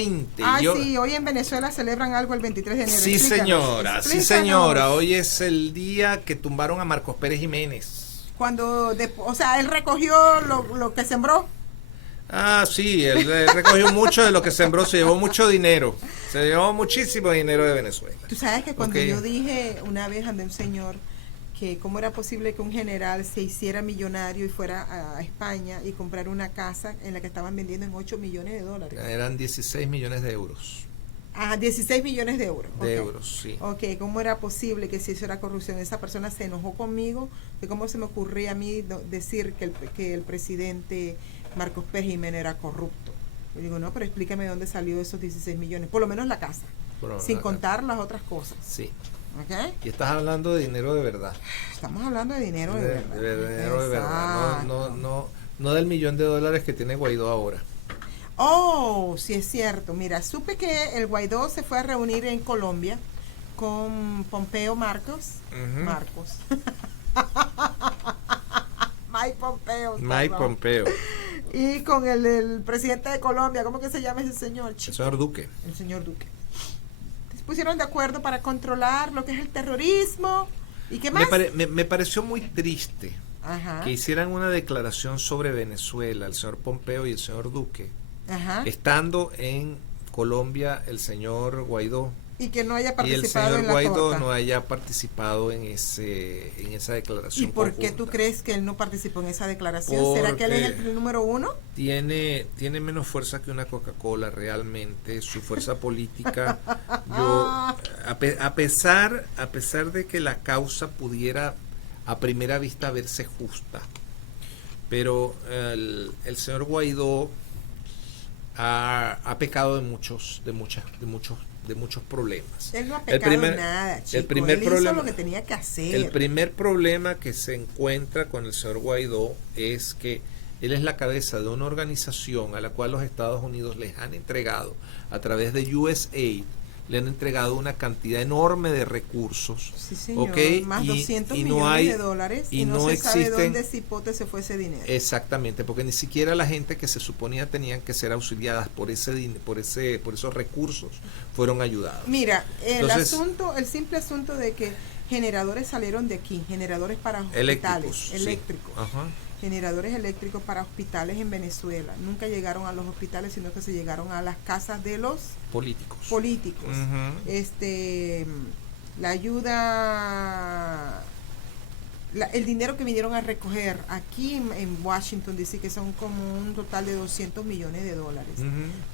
2020. Sí, hoy en Venezuela celebran algo el 23 de enero. Sí, señora, sí, señora. Hoy es el día que tumbaron a Marcos Pérez Jiménez. Él recogió lo que sembró. Sí, él recogió mucho de lo que sembró, se llevó mucho dinero. Se llevó muchísimo dinero de Venezuela. Tú sabes que cuando yo dije una vez ante un señor que cómo era posible que un general se hiciera millonario y fuera a España y comprar una casa en la que estaban vendiendo en 8 millones de dólares. Eran 16 millones de euros. 16 millones de euros. De euros, sí. Ok, ¿cómo era posible que se hiciera corrupción? Esa persona se enojó conmigo de cómo se me ocurría a mí decir que el presidente Marcos Pérez Jiménez era corrupto. Yo digo, no, pero explícame de dónde salió esos 16 millones, por lo menos la casa, sin contar las otras cosas. Sí. ¿Okay? Y estás hablando de dinero de verdad. Estamos hablando de dinero de verdad. De dinero de verdad, no del $1.000.000 que tiene Guaidó ahora. Sí es cierto. Mira, supe que el Guaidó se fue a reunir en Colombia con Pompeo Marcos. Mike Pompeo. Y con el presidente de Colombia, ¿cómo que se llama ese señor? El señor Duque. El señor Duque. Se pusieron de acuerdo para controlar lo que es el terrorismo. ¿Y qué más? Me pareció muy triste que hicieran una declaración sobre Venezuela, el señor Pompeo y el señor Duque, estando en Colombia el señor Guaidó. Y que no haya participado en la Guaidó torta. no haya participado en esa declaración. ¿Y por qué tú crees que él no participó en esa declaración? ¿Será que él es el número uno? Tiene menos fuerza que una Coca-Cola realmente, su fuerza política. A pesar de que la causa pudiera a primera vista verse justa, pero el señor Guaidó ha pecado de muchos problemas. Él no ha pecado nada, chico. Él hizo lo que tenía que hacer. El primer problema que se encuentra con el señor Guaidó es que él es la cabeza de una organización a la cual los Estados Unidos les han entregado, a través de USAID, le han entregado una cantidad enorme de recursos. Sí, señor. ¿Okay? Más 200 millones de dólares y no se sabe dónde cipote se fue ese dinero. Exactamente, porque ni siquiera la gente que se suponía tenían que ser auxiliadas por esos recursos fueron ayudados. Mira, el simple asunto de que generadores salieron de aquí, generadores para hospitales eléctricos. Generadores eléctricos para hospitales en Venezuela. Nunca llegaron a los hospitales, sino que se llegaron a las casas de los políticos. La ayuda, el dinero que vinieron a recoger aquí en Washington DC, que son como un total de 200 millones de dólares.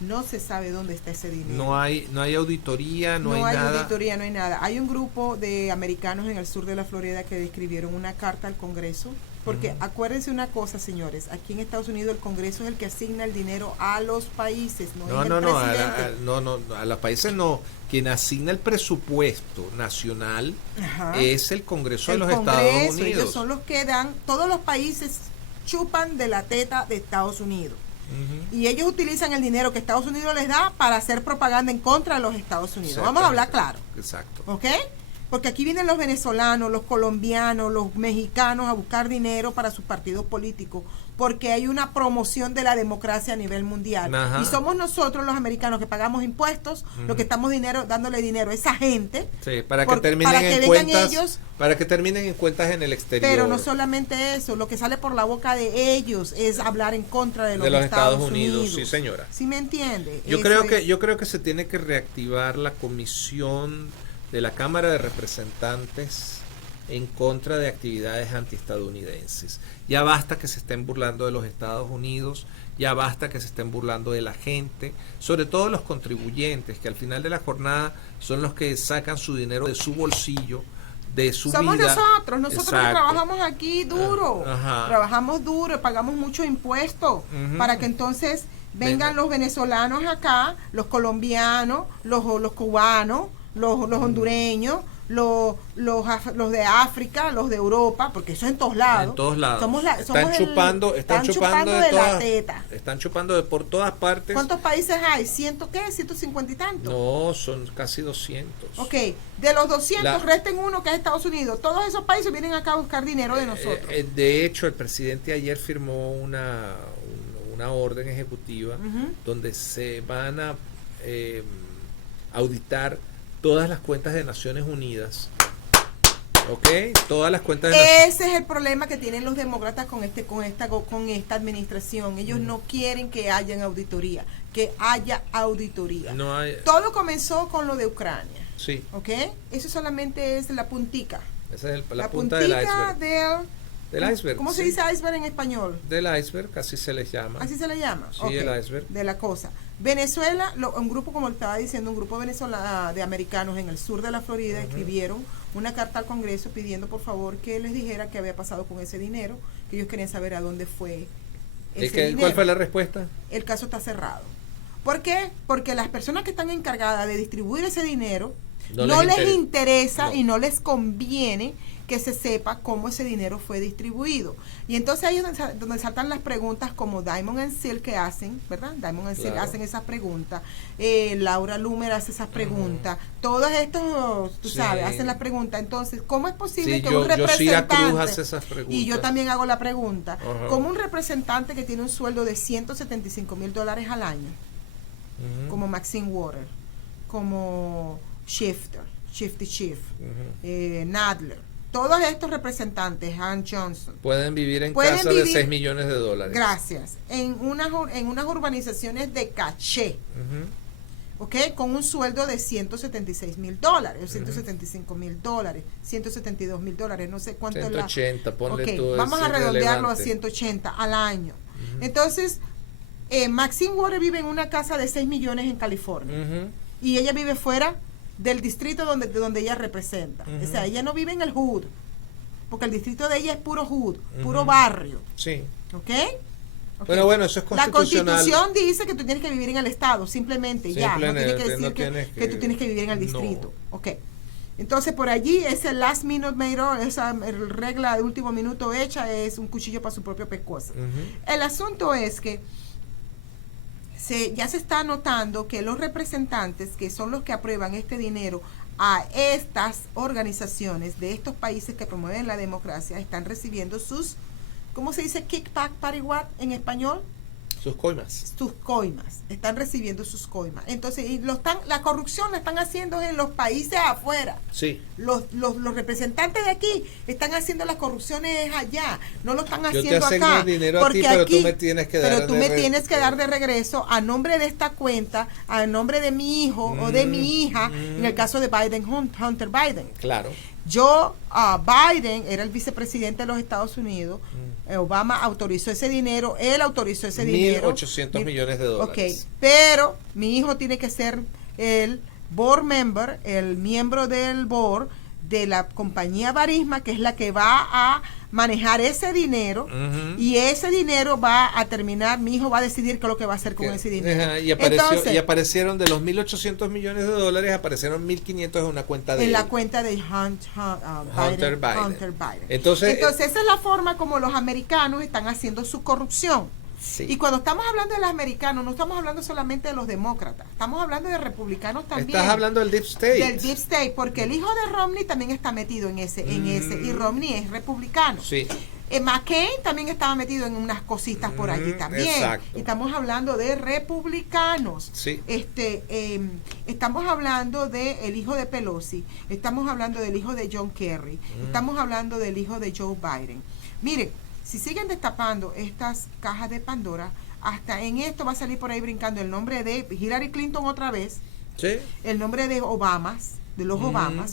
No se sabe dónde está ese dinero. No hay auditoría, no hay nada. Auditoría, no hay nada. Hay un grupo de americanos en el sur de la Florida que escribieron una carta al Congreso. Porque acuérdense una cosa, señores, aquí en Estados Unidos el Congreso es el que asigna el dinero a los países, no es el presidente. A los países no. Quien asigna el presupuesto nacional es el Congreso de los Estados Unidos. Ellos son los que dan, todos los países chupan de la teta de Estados Unidos. Y ellos utilizan el dinero que Estados Unidos les da para hacer propaganda en contra de los Estados Unidos. Vamos a hablar claro. Exacto. ¿Ok? Porque aquí vienen los venezolanos, los colombianos, los mexicanos a buscar dinero para sus partidos políticos, porque hay una promoción de la democracia a nivel mundial. Y somos nosotros los americanos que pagamos impuestos, los que estamos dándole dinero a esa gente, para que terminen en cuentas en el exterior. Pero no solamente eso, lo que sale por la boca de ellos es hablar en contra de los Estados Unidos. Sí, señora. ¿Sí me entiende? Yo creo que se tiene que reactivar la comisión de la Cámara de Representantes en contra de actividades antiestadounidenses. Ya basta que se estén burlando de los Estados Unidos, ya basta que se estén burlando de la gente, sobre todo los contribuyentes, que al final de la jornada son los que sacan su dinero de su bolsillo, de su vida. Somos nosotros que trabajamos aquí duro, trabajamos duro, pagamos mucho impuesto, para que entonces vengan los venezolanos acá, los colombianos, los cubanos, los hondureños, los de África, los de Europa, porque eso es en todos lados. En todos lados. Están chupando de la teta. Están chupando de por todas partes. ¿Cuántos países hay? ¿150 y tantos? No, son casi 200. Ok, de los 200 resten uno que es Estados Unidos. Todos esos países vienen acá a buscar dinero de nosotros. De hecho, el presidente ayer firmó una orden ejecutiva donde se van a auditar todas las cuentas de Naciones Unidas. ¿Ok? Todas las cuentas Ese es el problema que tienen los demócratas con esta administración. Ellos no quieren que haya auditoría, que haya auditoría. No hay... Todo comenzó con lo de Ucrania. Sí. ¿Ok? Eso solamente es la puntica. Esa es la punta del iceberg. Del iceberg. ¿Cómo se dice iceberg en español? Del iceberg, así se le llama. ¿Así se le llama? Sí, okay. el iceberg. De la cosa. Venezuela, un grupo, como estaba diciendo, un grupo de americanos en el sur de la Florida escribieron una carta al Congreso pidiendo por favor que les dijera qué había pasado con ese dinero, que ellos querían saber a dónde fue ese dinero. ¿Cuál fue la respuesta? El caso está cerrado. ¿Por qué? Porque las personas que están encargadas de distribuir ese dinero no les interesa y no les conviene que se sepa cómo ese dinero fue distribuido. Y entonces ahí es donde saltan las preguntas como Diamond and Silk que hacen, ¿verdad? Diamond and Silk hacen esas preguntas, Laura Loomer hace esas preguntas, todos estos, tú sabes, hacen las preguntas. Entonces, ¿cómo es posible que un representante, hace esas preguntas, y yo también hago la pregunta, como un representante que tiene un sueldo de $175,000 al año, como Maxine Waters, como Shifty Chief, Nadler, todos estos representantes, Han Johnson, pueden vivir en casa de $6 millones? Gracias. En unas urbanizaciones de caché, ¿ok? Con un sueldo de $176,000, $175,000, $172,000, no sé cuánto 180, ponle tú. Vamos a redondearlo a 180 al año. Entonces, Maxine Waters vive en una casa de $6 millones en California. Y ella vive fuera del distrito donde ella representa. O sea, ella no vive en el hood, porque el distrito de ella es puro hood, puro barrio. Sí. ¿Ok? Pero bueno, eso es constitucional. La Constitución dice que tú tienes que vivir en el estado, simplemente ya. No tiene que decir que tú tienes que vivir en el distrito. No. Ok. Entonces, por allí, ese last minute made all, esa regla de último minuto hecha, es un cuchillo para su propio pescuezo. El asunto es que ya se está notando que los representantes, que son los que aprueban este dinero a estas organizaciones de estos países que promueven la democracia, están recibiendo sus, ¿cómo se dice kickback pariguat en español? Sus coimas. Sus coimas. Están recibiendo sus coimas. Entonces, la corrupción la están haciendo en los países afuera. Sí. Los representantes de aquí están haciendo las corrupciones allá. No lo están haciendo acá. Yo te asigno el dinero a ti, pero tú me tienes que dar Pero tú me tienes que dar de regreso a nombre de esta cuenta, a nombre de mi hijo o de mi hija, en el caso de Biden, Hunter Biden. Claro. Biden era el vicepresidente de los Estados Unidos. Obama autorizó ese dinero, él autorizó ese dinero. $1.800 millones. Ok, pero mi hijo tiene que ser el board member, el miembro del board de la compañía Barisma, que es la que va a manejar ese dinero, y ese dinero va a terminar, mi hijo va a decidir qué es lo que va a hacer con ese dinero. Y aparecieron de los $1.800 millones, aparecieron 1.500 en una cuenta de en la cuenta de Hunter Biden. Entonces esa es la forma como los americanos están haciendo su corrupción. Sí. Y cuando estamos hablando de los americanos, no estamos hablando solamente de los demócratas, estamos hablando de republicanos también. Estás hablando del Deep State. Del Deep State, porque el hijo de Romney también está metido en ese, y Romney es republicano. Sí. McCain también estaba metido en unas cositas por allí también. Exacto. Y estamos hablando de republicanos. Sí. Estamos hablando del hijo de Pelosi, estamos hablando del hijo de John Kerry, estamos hablando del hijo de Joe Biden. Mire, si siguen destapando estas cajas de Pandora, hasta en esto va a salir por ahí brincando el nombre de Hillary Clinton otra vez, el nombre de los Obamas,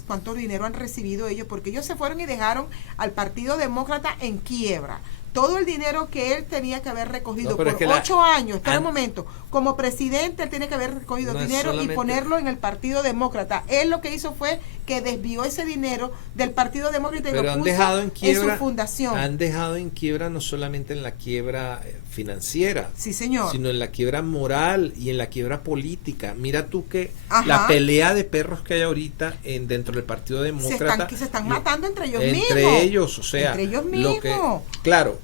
cuánto dinero han recibido ellos, porque ellos se fueron y dejaron al Partido Demócrata en quiebra. Todo el dinero que él tenía que haber recogido por 8 años, espera un momento, como presidente él tiene que haber recogido dinero y ponerlo en el Partido Demócrata. Él lo que hizo fue que desvió ese dinero del Partido Demócrata y lo puso en su fundación. Han dejado en quiebra no solamente en la quiebra financiera, sí, señor, sino en la quiebra moral y en la quiebra política. Mira tú que la pelea de perros que hay ahorita dentro del Partido Demócrata se están matando entre ellos mismos. Entre ellos, o sea, entre ellos mismos. Claro,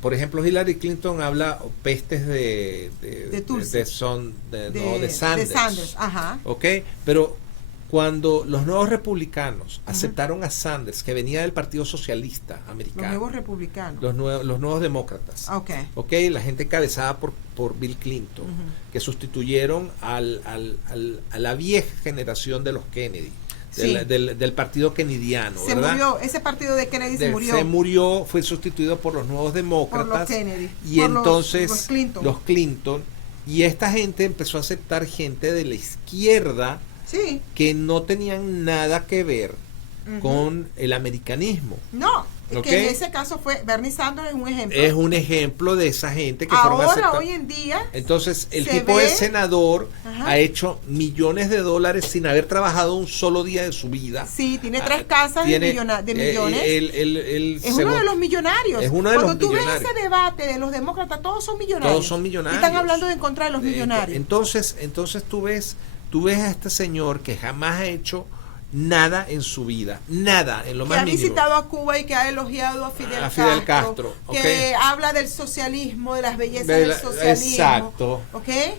por ejemplo, Hillary Clinton habla pestes de Sanders. Ajá. ¿Ok? Pero cuando los nuevos republicanos aceptaron a Sanders, que venía del Partido Socialista Americano. Los nuevos republicanos. Los nuevos demócratas. Okay, la gente encabezada por Bill Clinton, que sustituyeron a la vieja generación de los Kennedy. Del partido kennediano, ¿verdad? Murió, ese partido de Kennedy se murió, fue sustituido por los nuevos demócratas. Por los Kennedy. Y entonces los Clinton. Y esta gente empezó a aceptar gente de la izquierda que no tenían nada que ver con el americanismo. No, que en ese caso fue Bernie Sanders es un ejemplo. Es un ejemplo de esa gente que ahora, hoy en día. Entonces, el tipo de senador ha hecho millones de dólares sin haber trabajado un solo día de su vida. Sí, tiene 3 casas de millones. Es uno de los millonarios. Es uno de Cuando los millonarios. Cuando tú ves ese debate de los demócratas, todos son millonarios. Todos son millonarios. Y están hablando de en contra de los millonarios. Entonces tú ves a este señor que jamás ha hecho nada en su vida, nada, en lo más mínimo. Que ha visitado a Cuba y que ha elogiado a Fidel Castro, que habla del socialismo, de las bellezas del socialismo. Exacto. ¿Okay?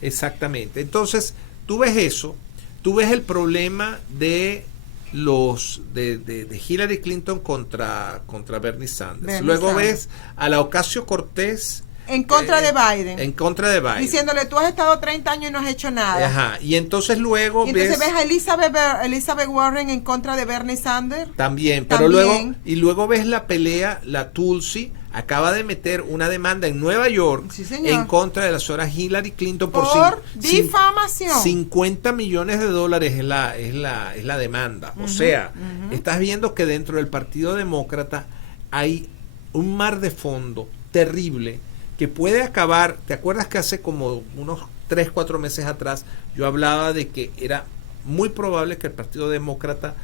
Exactamente. Entonces, tú ves eso, tú ves el problema de Hillary Clinton contra Bernie Sanders. Luego ves a la Ocasio-Cortez en contra de Biden. En contra de Biden. Diciéndole, tú has estado 30 años y no has hecho nada. Ajá. Y entonces luego ves a Elizabeth Warren en contra de Bernie Sanders. También, pero luego ves la pelea, la Tulsi acaba de meter una demanda en Nueva York en contra de la señora Hillary Clinton por difamación. 50 millones de dólares es la demanda. O sea, estás viendo que dentro del Partido Demócrata hay un mar de fondo terrible que puede acabar. ¿Te acuerdas que hace como unos 3-4 meses atrás yo hablaba de que era muy probable que el Partido Demócrata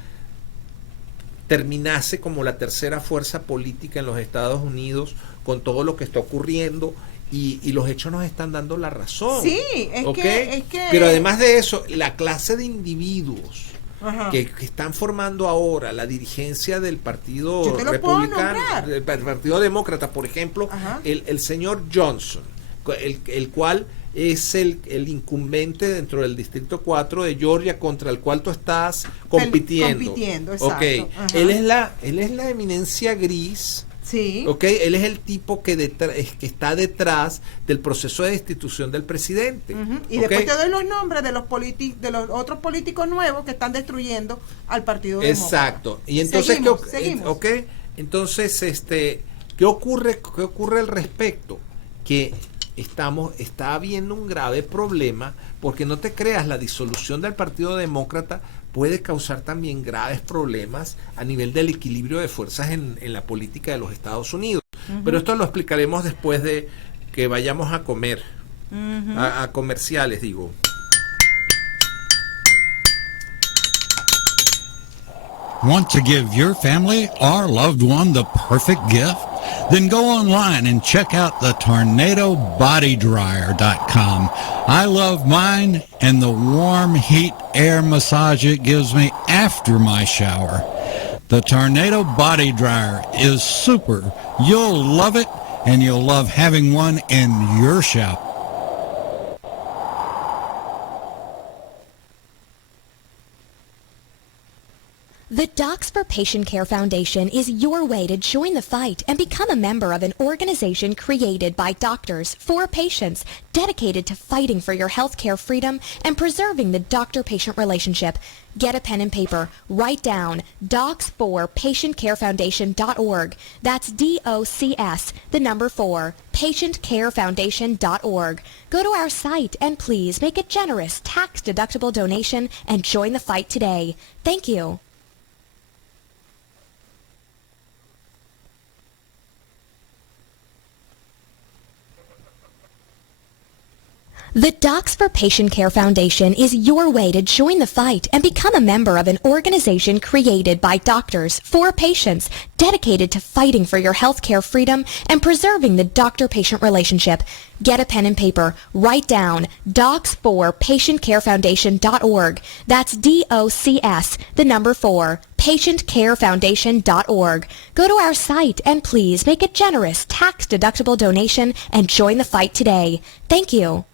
terminase como la tercera fuerza política en los Estados Unidos con todo lo que está ocurriendo y los hechos nos están dando la razón? Sí, es que pero además de eso, la clase de individuos que están formando ahora la dirigencia del Partido Republicano, del Partido Demócrata, por ejemplo, el señor Johnson, el cual es el incumbente dentro del Distrito 4 de Georgia, contra el cual tú estás compitiendo. Exacto. Él es la eminencia gris. Sí. Él es el tipo que está detrás del proceso de destitución del presidente. Y después te doy los nombres de los otros políticos nuevos que están destruyendo al Partido Demócrata. Exacto. Y entonces seguimos. Entonces, ¿qué ocurre al respecto? Que está habiendo un grave problema, porque no te creas, la disolución del Partido Demócrata puede causar también graves problemas a nivel del equilibrio de fuerzas en la política de los Estados Unidos. Pero esto lo explicaremos después de que vayamos a comer, a comerciales, digo. Want to give your family or loved one the perfect gift? Then go online and check out the TornadoBodyDryer.com. I love mine and the warm heat air massage it gives me after my shower. The Tornado Body Dryer is super. You'll love it, and you'll love having one in your shower. The Docs for Patient Care Foundation is your way to join the fight and become a member of an organization created by doctors for patients, dedicated to fighting for your healthcare freedom and preserving the doctor-patient relationship. Get a pen and paper. Write down docs4patientcarefoundation.org. That's DOCS, the number 4, patientcarefoundation.org. Go to our site and please make a generous tax-deductible donation and join the fight today. Thank you. The Docs for Patient Care Foundation is your way to join the fight and become a member of an organization created by doctors for patients, dedicated to fighting for your healthcare freedom and preserving the doctor-patient relationship. Get a pen and paper. Write down docs4patientcarefoundation.org. That's DOCS, the number 4, patientcarefoundation.org. Go to our site and please make a generous tax-deductible donation and join the fight today. Thank you.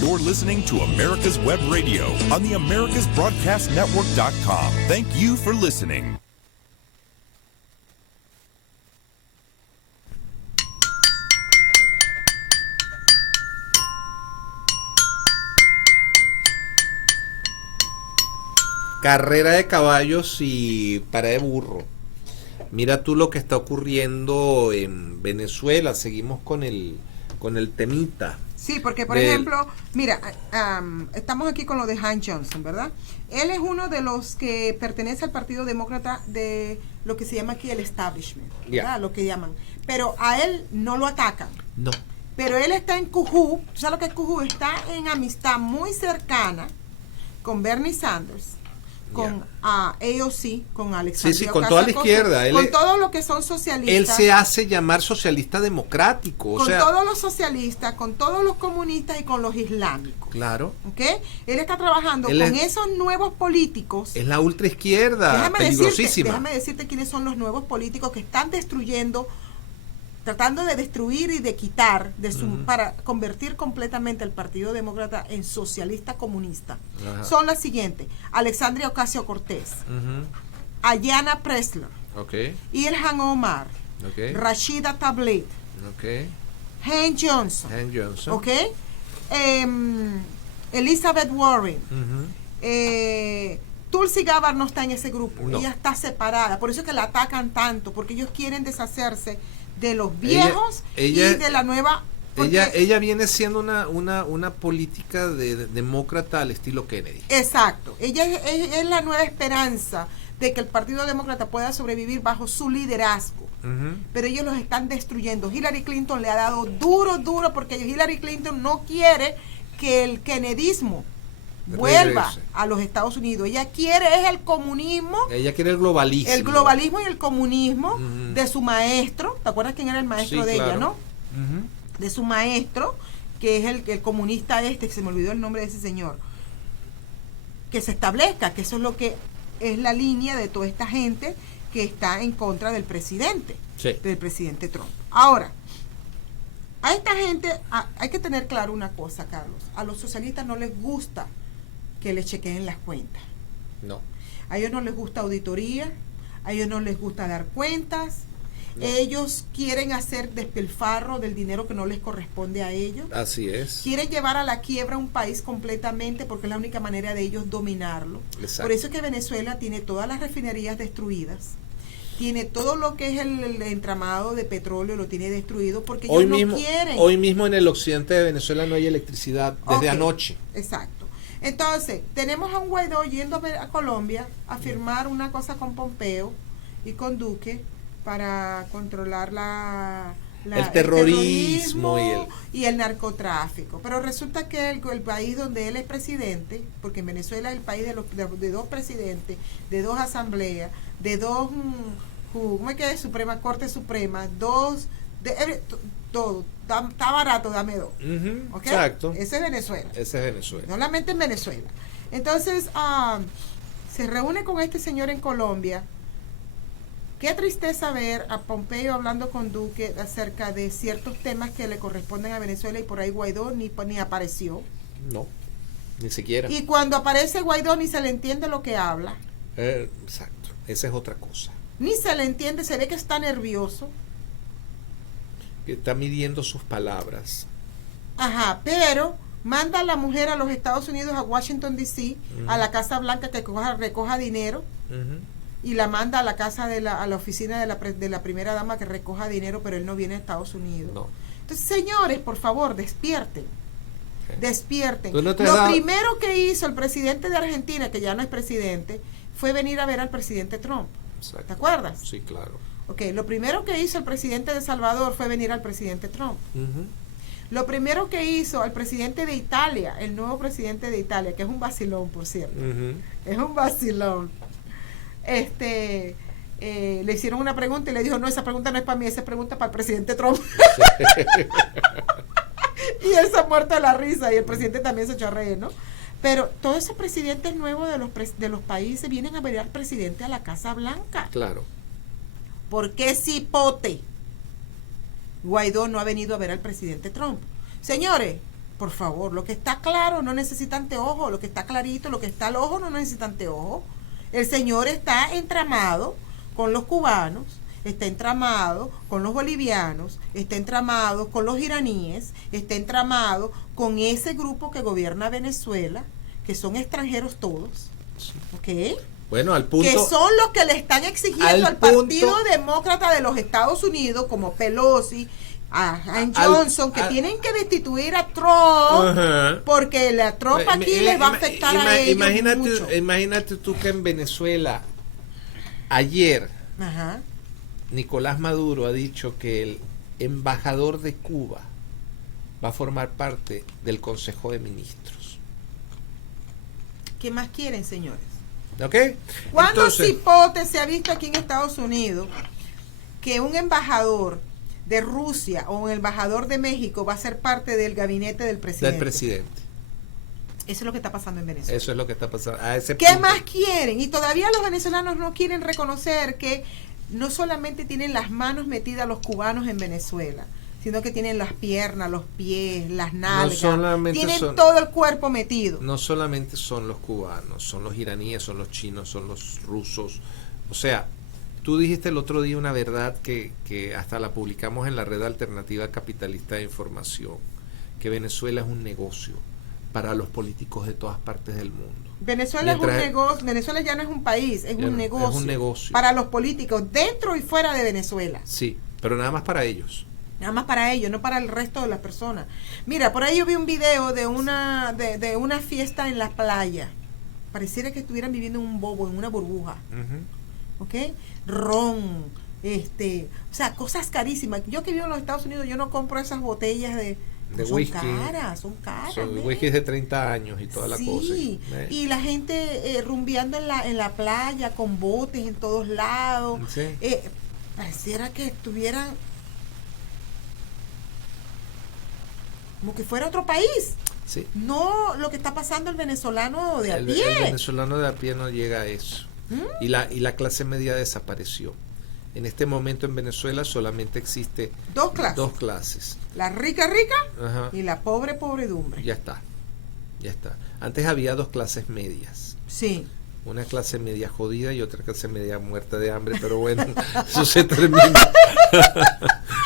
You're listening to America's Web Radio on the AmericasBroadcastNetwork.com. Thank you for listening. Carrera de caballos y parada de burro. Mira tú lo que está ocurriendo en Venezuela. Seguimos con el temita. Sí, porque por ejemplo, mira, estamos aquí con lo de Hank Johnson, ¿verdad? Él es uno de los que pertenece al Partido Demócrata de lo que se llama aquí el establishment, ¿verdad? Lo que llaman. Pero a él no lo atacan. No. Pero él está en Cujú, ¿tú sabes lo que es Cujú? Está en amistad muy cercana con Bernie Sanders, con AOC, con Alexandria Sí, con toda la izquierda. Con todo lo que son socialistas. Él se hace llamar socialista democrático. Con todos los socialistas, con todos los comunistas y con los islámicos. Claro. ¿Ok? Él está trabajando con esos nuevos políticos. Es la ultraizquierda, peligrosísima. Déjame decirte quiénes son los nuevos políticos que están destruyendo, tratando de destruir y de quitar para convertir completamente el Partido Demócrata en socialista comunista. Ajá. Son las siguientes: Alexandria Ocasio-Cortez, Ayanna Pressley, Ilhan Omar, Rashida Tlaib, Hank Johnson, Elizabeth Warren, Tulsi Gabbard no está en ese grupo, ella está separada, por eso es que la atacan tanto, porque ellos quieren deshacerse de los viejos y de la nueva. Ella viene siendo una política de demócrata al estilo Kennedy. Exacto. Ella es la nueva esperanza de que el Partido Demócrata pueda sobrevivir bajo su liderazgo. Pero ellos los están destruyendo. Hillary Clinton le ha dado duro, porque Hillary Clinton no quiere que el kennedismo vuelva a los Estados Unidos. Ella quiere el comunismo. Ella quiere el globalismo. El globalismo y el comunismo de su maestro. ¿Te acuerdas quién era el maestro de ella, no? De su maestro, que es el comunista que se me olvidó el nombre de ese señor. Que se establezca, que eso es lo que es la línea de toda esta gente que está en contra del presidente, del presidente Trump. Ahora, a esta gente hay que tener claro una cosa, Carlos. A los socialistas no les gusta que les chequeen las cuentas. No. A ellos no les gusta auditoría, a ellos no les gusta dar cuentas, ellos quieren hacer despilfarro del dinero que no les corresponde a ellos. Así es. Quieren llevar a la quiebra un país completamente porque es la única manera de ellos dominarlo. Exacto. Por eso es que Venezuela tiene todas las refinerías destruidas, tiene todo lo que es el entramado de petróleo, lo tiene destruido porque ellos no quieren. Hoy mismo en el occidente de Venezuela no hay electricidad desde anoche. Exacto. Entonces, tenemos a un Guaidó yendo a Colombia a firmar una cosa con Pompeo y con Duque para controlar el terrorismo y el narcotráfico. Pero resulta que el país donde él es presidente, porque en Venezuela es el país de dos presidentes, de dos asambleas, de dos, ¿cómo es que es? Corte Suprema, todo. Está barato, dame dos. ¿Okay? Exacto. Ese es Venezuela. No solamente en Venezuela. Entonces, se reúne con este señor en Colombia. Qué tristeza ver a Pompeo hablando con Duque acerca de ciertos temas que le corresponden a Venezuela y por ahí Guaidó ni apareció. No, ni siquiera. Y cuando aparece Guaidó ni se le entiende lo que habla. Exacto, esa es otra cosa. Ni se le entiende, se ve que está nervioso. Que está midiendo sus palabras. Ajá, pero manda a la mujer a los Estados Unidos, a Washington D.C., a la Casa Blanca que recoja dinero. Y la manda a la casa a la oficina de la primera dama que recoja dinero, pero él no viene a Estados Unidos. No. Entonces, señores, por favor, despierten. Despierten. Lo primero que hizo el presidente de Argentina, que ya no es presidente, fue venir a ver al presidente Trump. Exacto. ¿Te acuerdas? Sí, claro. Lo primero que hizo el presidente de Salvador fue venir al presidente Trump. Lo primero que hizo al presidente de Italia, el nuevo presidente de Italia, que es un vacilón, por cierto. Es un vacilón. Le hicieron una pregunta y le dijo, no, esa pregunta no es para mí, esa pregunta es para el presidente Trump. Y él se ha muerto de la risa y el presidente también se echó a reír, ¿no? Pero todos esos presidentes nuevos de los países vienen a ver al presidente a la Casa Blanca. Claro. ¿Por qué cipote Guaidó no ha venido a ver al presidente Trump? Señores, Por favor, lo que está claro no necesita anteojo, lo que está clarito, lo que está al ojo no necesita anteojo. El señor está entramado con los cubanos, está entramado con los bolivianos, está entramado con los iraníes, está entramado con ese grupo que gobierna Venezuela, que son extranjeros todos, ¿ok? Bueno, al punto... Que son los que le están exigiendo al Partido Demócrata de los Estados Unidos, como Pelosi, a Johnson, que tienen que destituir a Trump, porque la Trump aquí les va a afectar a ellos mucho. Imagínate tú que en Venezuela, ayer, Nicolás Maduro ha dicho que el embajador de Cuba va a formar parte del Consejo de Ministros. ¿Qué más quieren, señores? ¿Ok? ¿Cuántos cipotes se ha visto aquí en Estados Unidos que un embajador de Rusia o un embajador de México va a ser parte del gabinete del presidente? Eso es lo que está pasando en Venezuela. Eso es lo que está pasando. ¿Qué más quieren? Y todavía los venezolanos no quieren reconocer que no solamente tienen las manos metidas los cubanos en Venezuela, sino que tienen las piernas, los pies, las nalgas, tienen todo el cuerpo metido. No solamente son los cubanos, son los iraníes, son los chinos, son los rusos. O sea, tú dijiste el otro día una verdad que hasta la publicamos en la red alternativa capitalista de información, que Venezuela es un negocio para los políticos de todas partes del mundo. Venezuela es un negocio. Venezuela ya no es un país, es un negocio para los políticos dentro y fuera de Venezuela. Sí, pero nada más para ellos. Nada más para ellos, no para el resto de las personas. Mira, por ahí yo vi un video de una fiesta en la playa. Pareciera que estuvieran viviendo en un bobo, en una burbuja. ¿Ok? Ron, o sea, cosas carísimas. Yo que vivo en los Estados Unidos, yo no compro esas botellas de whisky. Son caras. Son whisky de 30 años y toda la cosa. Sí, y la gente rumbeando en la playa con botes en todos lados. Sí. Pareciera que estuvieran como que fuera otro país. Sí. No lo que está pasando el venezolano de a pie. El venezolano de a pie no llega a eso. Y la clase media desapareció. En este momento en Venezuela solamente existe dos clases. La rica y la pobre pobredumbre. Ya está. Antes había dos clases medias. Sí. Una clase media jodida y otra clase media muerta de hambre, pero bueno, eso se terminó.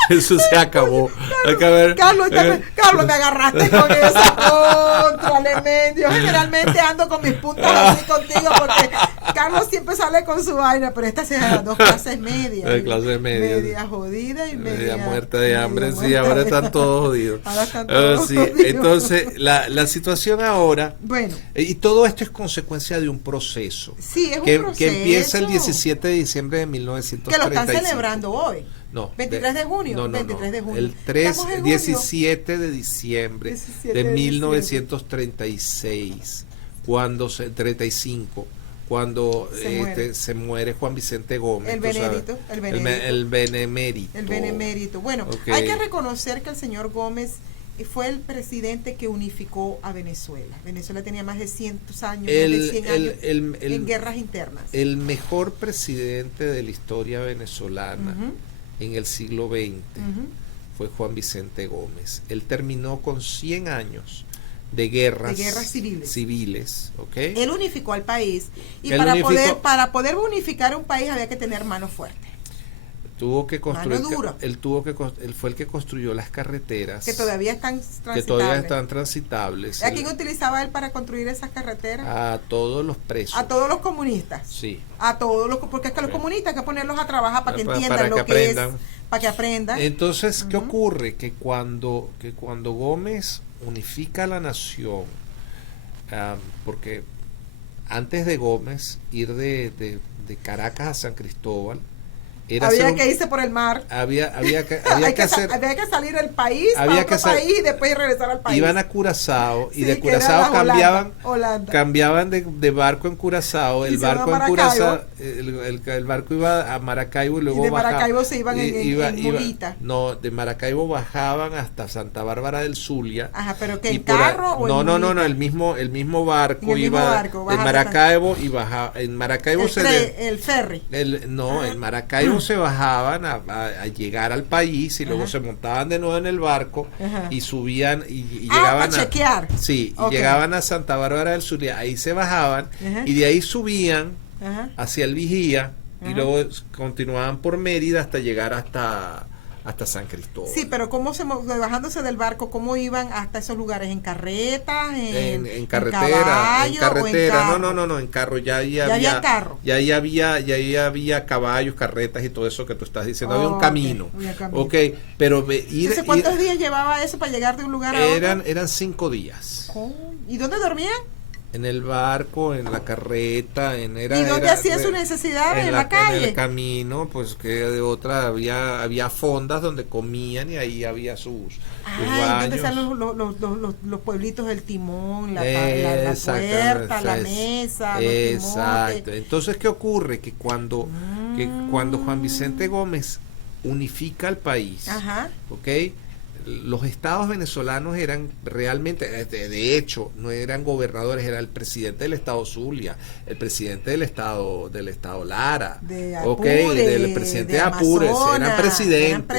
Eso se acabó. Carlos, me agarraste con esa contra. Yo generalmente ando con mis puntas así contigo porque Carlos siempre sale con su vaina, pero estas se las dos clases medias. Media jodida y media muerta de hambre. Sí, ahora están todos jodidos. Sí. Entonces, la situación ahora, bueno, y todo esto es consecuencia de un proceso. Sí, es un proceso. Que empieza el 17 de diciembre de 1935. Que lo están celebrando hoy. No. 23 de junio. No. 23 de junio. El 17 de diciembre de 1936, cuando se muere Juan Vicente Gómez. El benemérito. El benemérito. Bueno, hay que reconocer que el señor Gómez fue el presidente que unificó a Venezuela. Venezuela tenía más de 100 años, en guerras internas. El mejor presidente de la historia venezolana en el siglo XX fue Juan Vicente Gómez. Él terminó con 100 años de guerras civiles, ¿okay? Él unificó al país y para poder unificar un país había que tener mano fuerte. Él fue el que construyó las carreteras que todavía están transitables. ¿A quién utilizaba él para construir esas carreteras? A todos los presos. A todos los comunistas. Sí. Porque es que los comunistas hay que ponerlos a trabajar para que entiendan lo que es, para que aprendan. Entonces, ¿qué ocurre? Que cuando Gómez unifica la nación, porque antes de Gómez ir de Caracas a San Cristóbal, había que irse por el mar. Había que salir del país a otro país y después regresar al país. Iban a Curazao y de Curazao cambiaban de barco en Curazao. El barco iba a Maracaibo y luego de Maracaibo se iban en mulita. No, de Maracaibo bajaban hasta Santa Bárbara del Zulia. Ajá, pero ¿qué? ¿En carro o en mulita? No, el mismo barco iba de Maracaibo y bajaba. En Maracaibo el ferry. En Maracaibo luego se bajaban a llegar al país y luego se montaban de nuevo en el barco y subían y llegaban para chequear. Sí, y llegaban a Santa Bárbara del Zulia, ahí se bajaban y de ahí subían hacia el Vigía y luego continuaban por Mérida hasta llegar hasta San Cristóbal. Sí, pero bajándose del barco, ¿cómo iban hasta esos lugares? ¿En carretas? En carretera. En carretera. No, en carro. Ya había carro. Ya había caballos, carretas y todo eso que tú estás diciendo. Había un camino. Ok, pero entonces, ¿cuántos días llevaba eso para llegar de un lugar a otro? Eran 5 días. ¿Y dónde dormían? En el barco, en la carreta, ¿Y dónde hacía su necesidad? ¿En la calle? En el camino, pues que de otra había fondas donde comían y ahí había sus baños. ¿Dónde están los pueblitos del timón, la puerta, la mesa, exacto. Entonces, ¿qué ocurre? Que cuando Juan Vicente Gómez unifica el país, ¿ok? Los estados venezolanos eran realmente, de hecho, no eran gobernadores, era el presidente del estado Zulia, el presidente del estado Lara, del presidente de Apure, eran presidentes,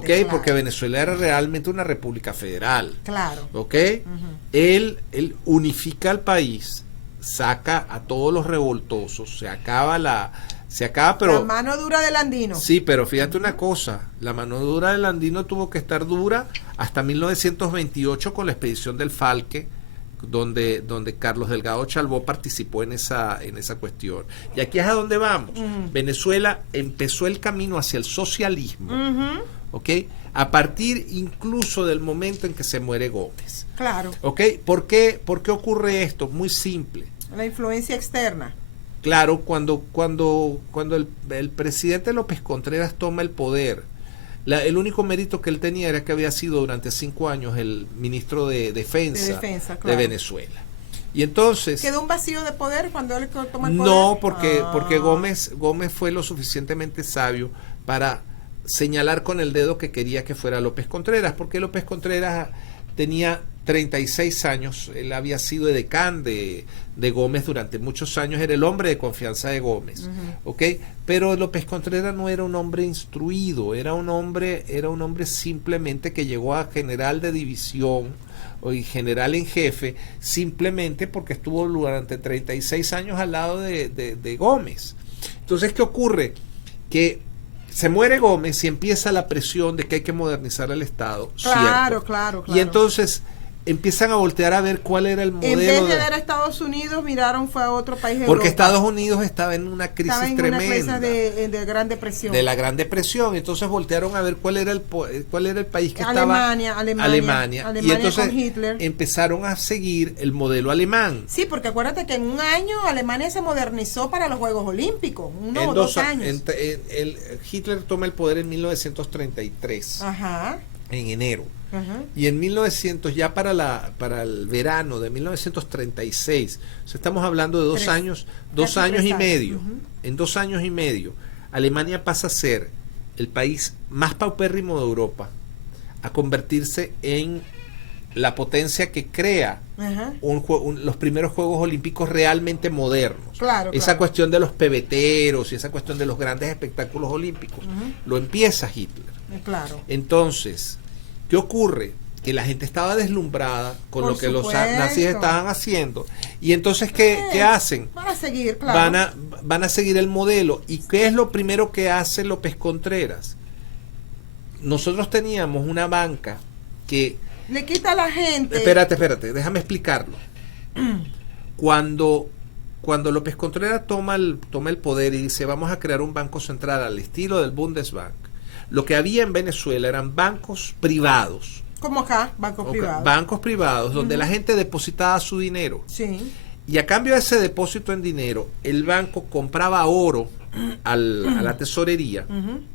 claro. Porque Venezuela era realmente una república federal, claro, él unifica el país, saca a todos los revoltosos, se acaba, pero la mano dura del andino. Sí, pero fíjate una cosa, la mano dura del andino tuvo que estar dura hasta 1928 con la expedición del Falque, donde Carlos Delgado Chalbó participó en esa cuestión. Y aquí es a donde vamos. Venezuela empezó el camino hacia el socialismo, ¿ok? A partir incluso del momento en que se muere Gómez. Claro. ¿Ok? ¿Por qué ocurre esto? Muy simple. La influencia externa. Claro, cuando el presidente López Contreras toma el poder, el único mérito que él tenía era que había sido durante 5 años el ministro de Defensa, claro, de Venezuela. Y entonces... ¿Quedó un vacío de poder cuando él toma el poder? No, porque Gómez fue lo suficientemente sabio para señalar con el dedo que quería que fuera López Contreras, porque López Contreras tenía 36 años, él había sido edecán de Gómez durante muchos años, era el hombre de confianza de Gómez, ¿ok? Pero López Contreras no era un hombre instruido, era un hombre simplemente que llegó a general de división y general en jefe, simplemente porque estuvo durante 36 años al lado de Gómez. Entonces, ¿qué ocurre? Que se muere Gómez y empieza la presión de que hay que modernizar el Estado. Claro. Y entonces empiezan a voltear a ver cuál era el modelo. En vez de ver a Estados Unidos, miraron fue a otro país de Porque Europa. Estados Unidos estaba en una crisis tremenda. Una crisis de Gran Depresión. De la Gran Depresión. Entonces voltearon a ver cuál era el país que Alemania, estaba. Alemania. Y entonces con Hitler. Empezaron a seguir el modelo alemán. Sí, porque acuérdate que en un año Alemania se modernizó para los Juegos Olímpicos. Uno o dos años. Hitler toma el poder en 1933. En enero. Y en 1900, ya para el verano de 1936, o sea, estamos hablando de 2 años y medio. En 2 años y medio, Alemania pasa a ser el país más paupérrimo de Europa, a convertirse en la potencia que crea los primeros Juegos Olímpicos realmente modernos. Esa cuestión de los pebeteros y esa cuestión de los grandes espectáculos olímpicos, lo empieza Hitler. Entonces, ¿qué ocurre? Que la gente estaba deslumbrada con lo que los nazis estaban haciendo. Y entonces, ¿qué hacen? Van a seguir, claro. Van a seguir el modelo. ¿Y qué es lo primero que hace López Contreras? Nosotros teníamos una banca que... Le quita a la gente... Espérate, déjame explicarlo. Cuando López Contreras toma el poder y dice, vamos a crear un banco central al estilo del Bundesbank, lo que había en Venezuela eran bancos privados. Como acá, bancos privados. Bancos privados, donde la gente depositaba su dinero. Sí. Y a cambio de ese depósito en dinero, el banco compraba oro a la tesorería,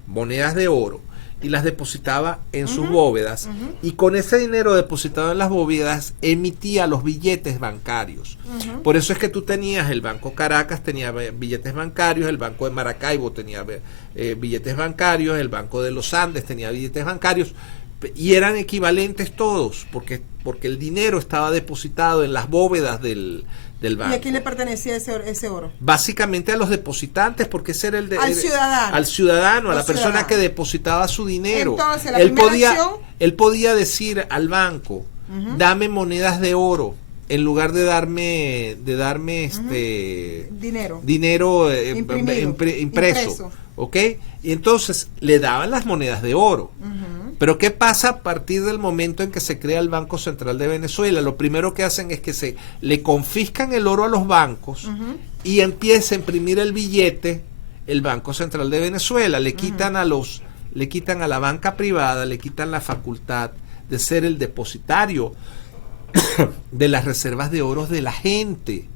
monedas de oro, y las depositaba en sus bóvedas. Y con ese dinero depositado en las bóvedas, emitía los billetes bancarios. Por eso es que tú tenías el Banco Caracas, tenía billetes bancarios, el Banco de Maracaibo tenía billetes bancarios, el Banco de los Andes tenía billetes bancarios. y eran equivalentes todos, porque el dinero estaba depositado en las bóvedas del banco. ¿Y a quién le pertenecía ese oro? Básicamente a los depositantes, porque ese era al ciudadano. Al ciudadano, a la persona que depositaba su dinero. Entonces, él podía decir al banco, dame monedas de oro, en lugar de darme dinero impreso. ¿Ok? Y entonces le daban las monedas de oro. Pero ¿qué pasa a partir del momento en que se crea el Banco Central de Venezuela? Lo primero que hacen es que se le confiscan el oro a los bancos y empieza a imprimir el billete el Banco Central de Venezuela. Le quitan a la banca privada, le quitan la facultad de ser el depositario de las reservas de oro de la gente.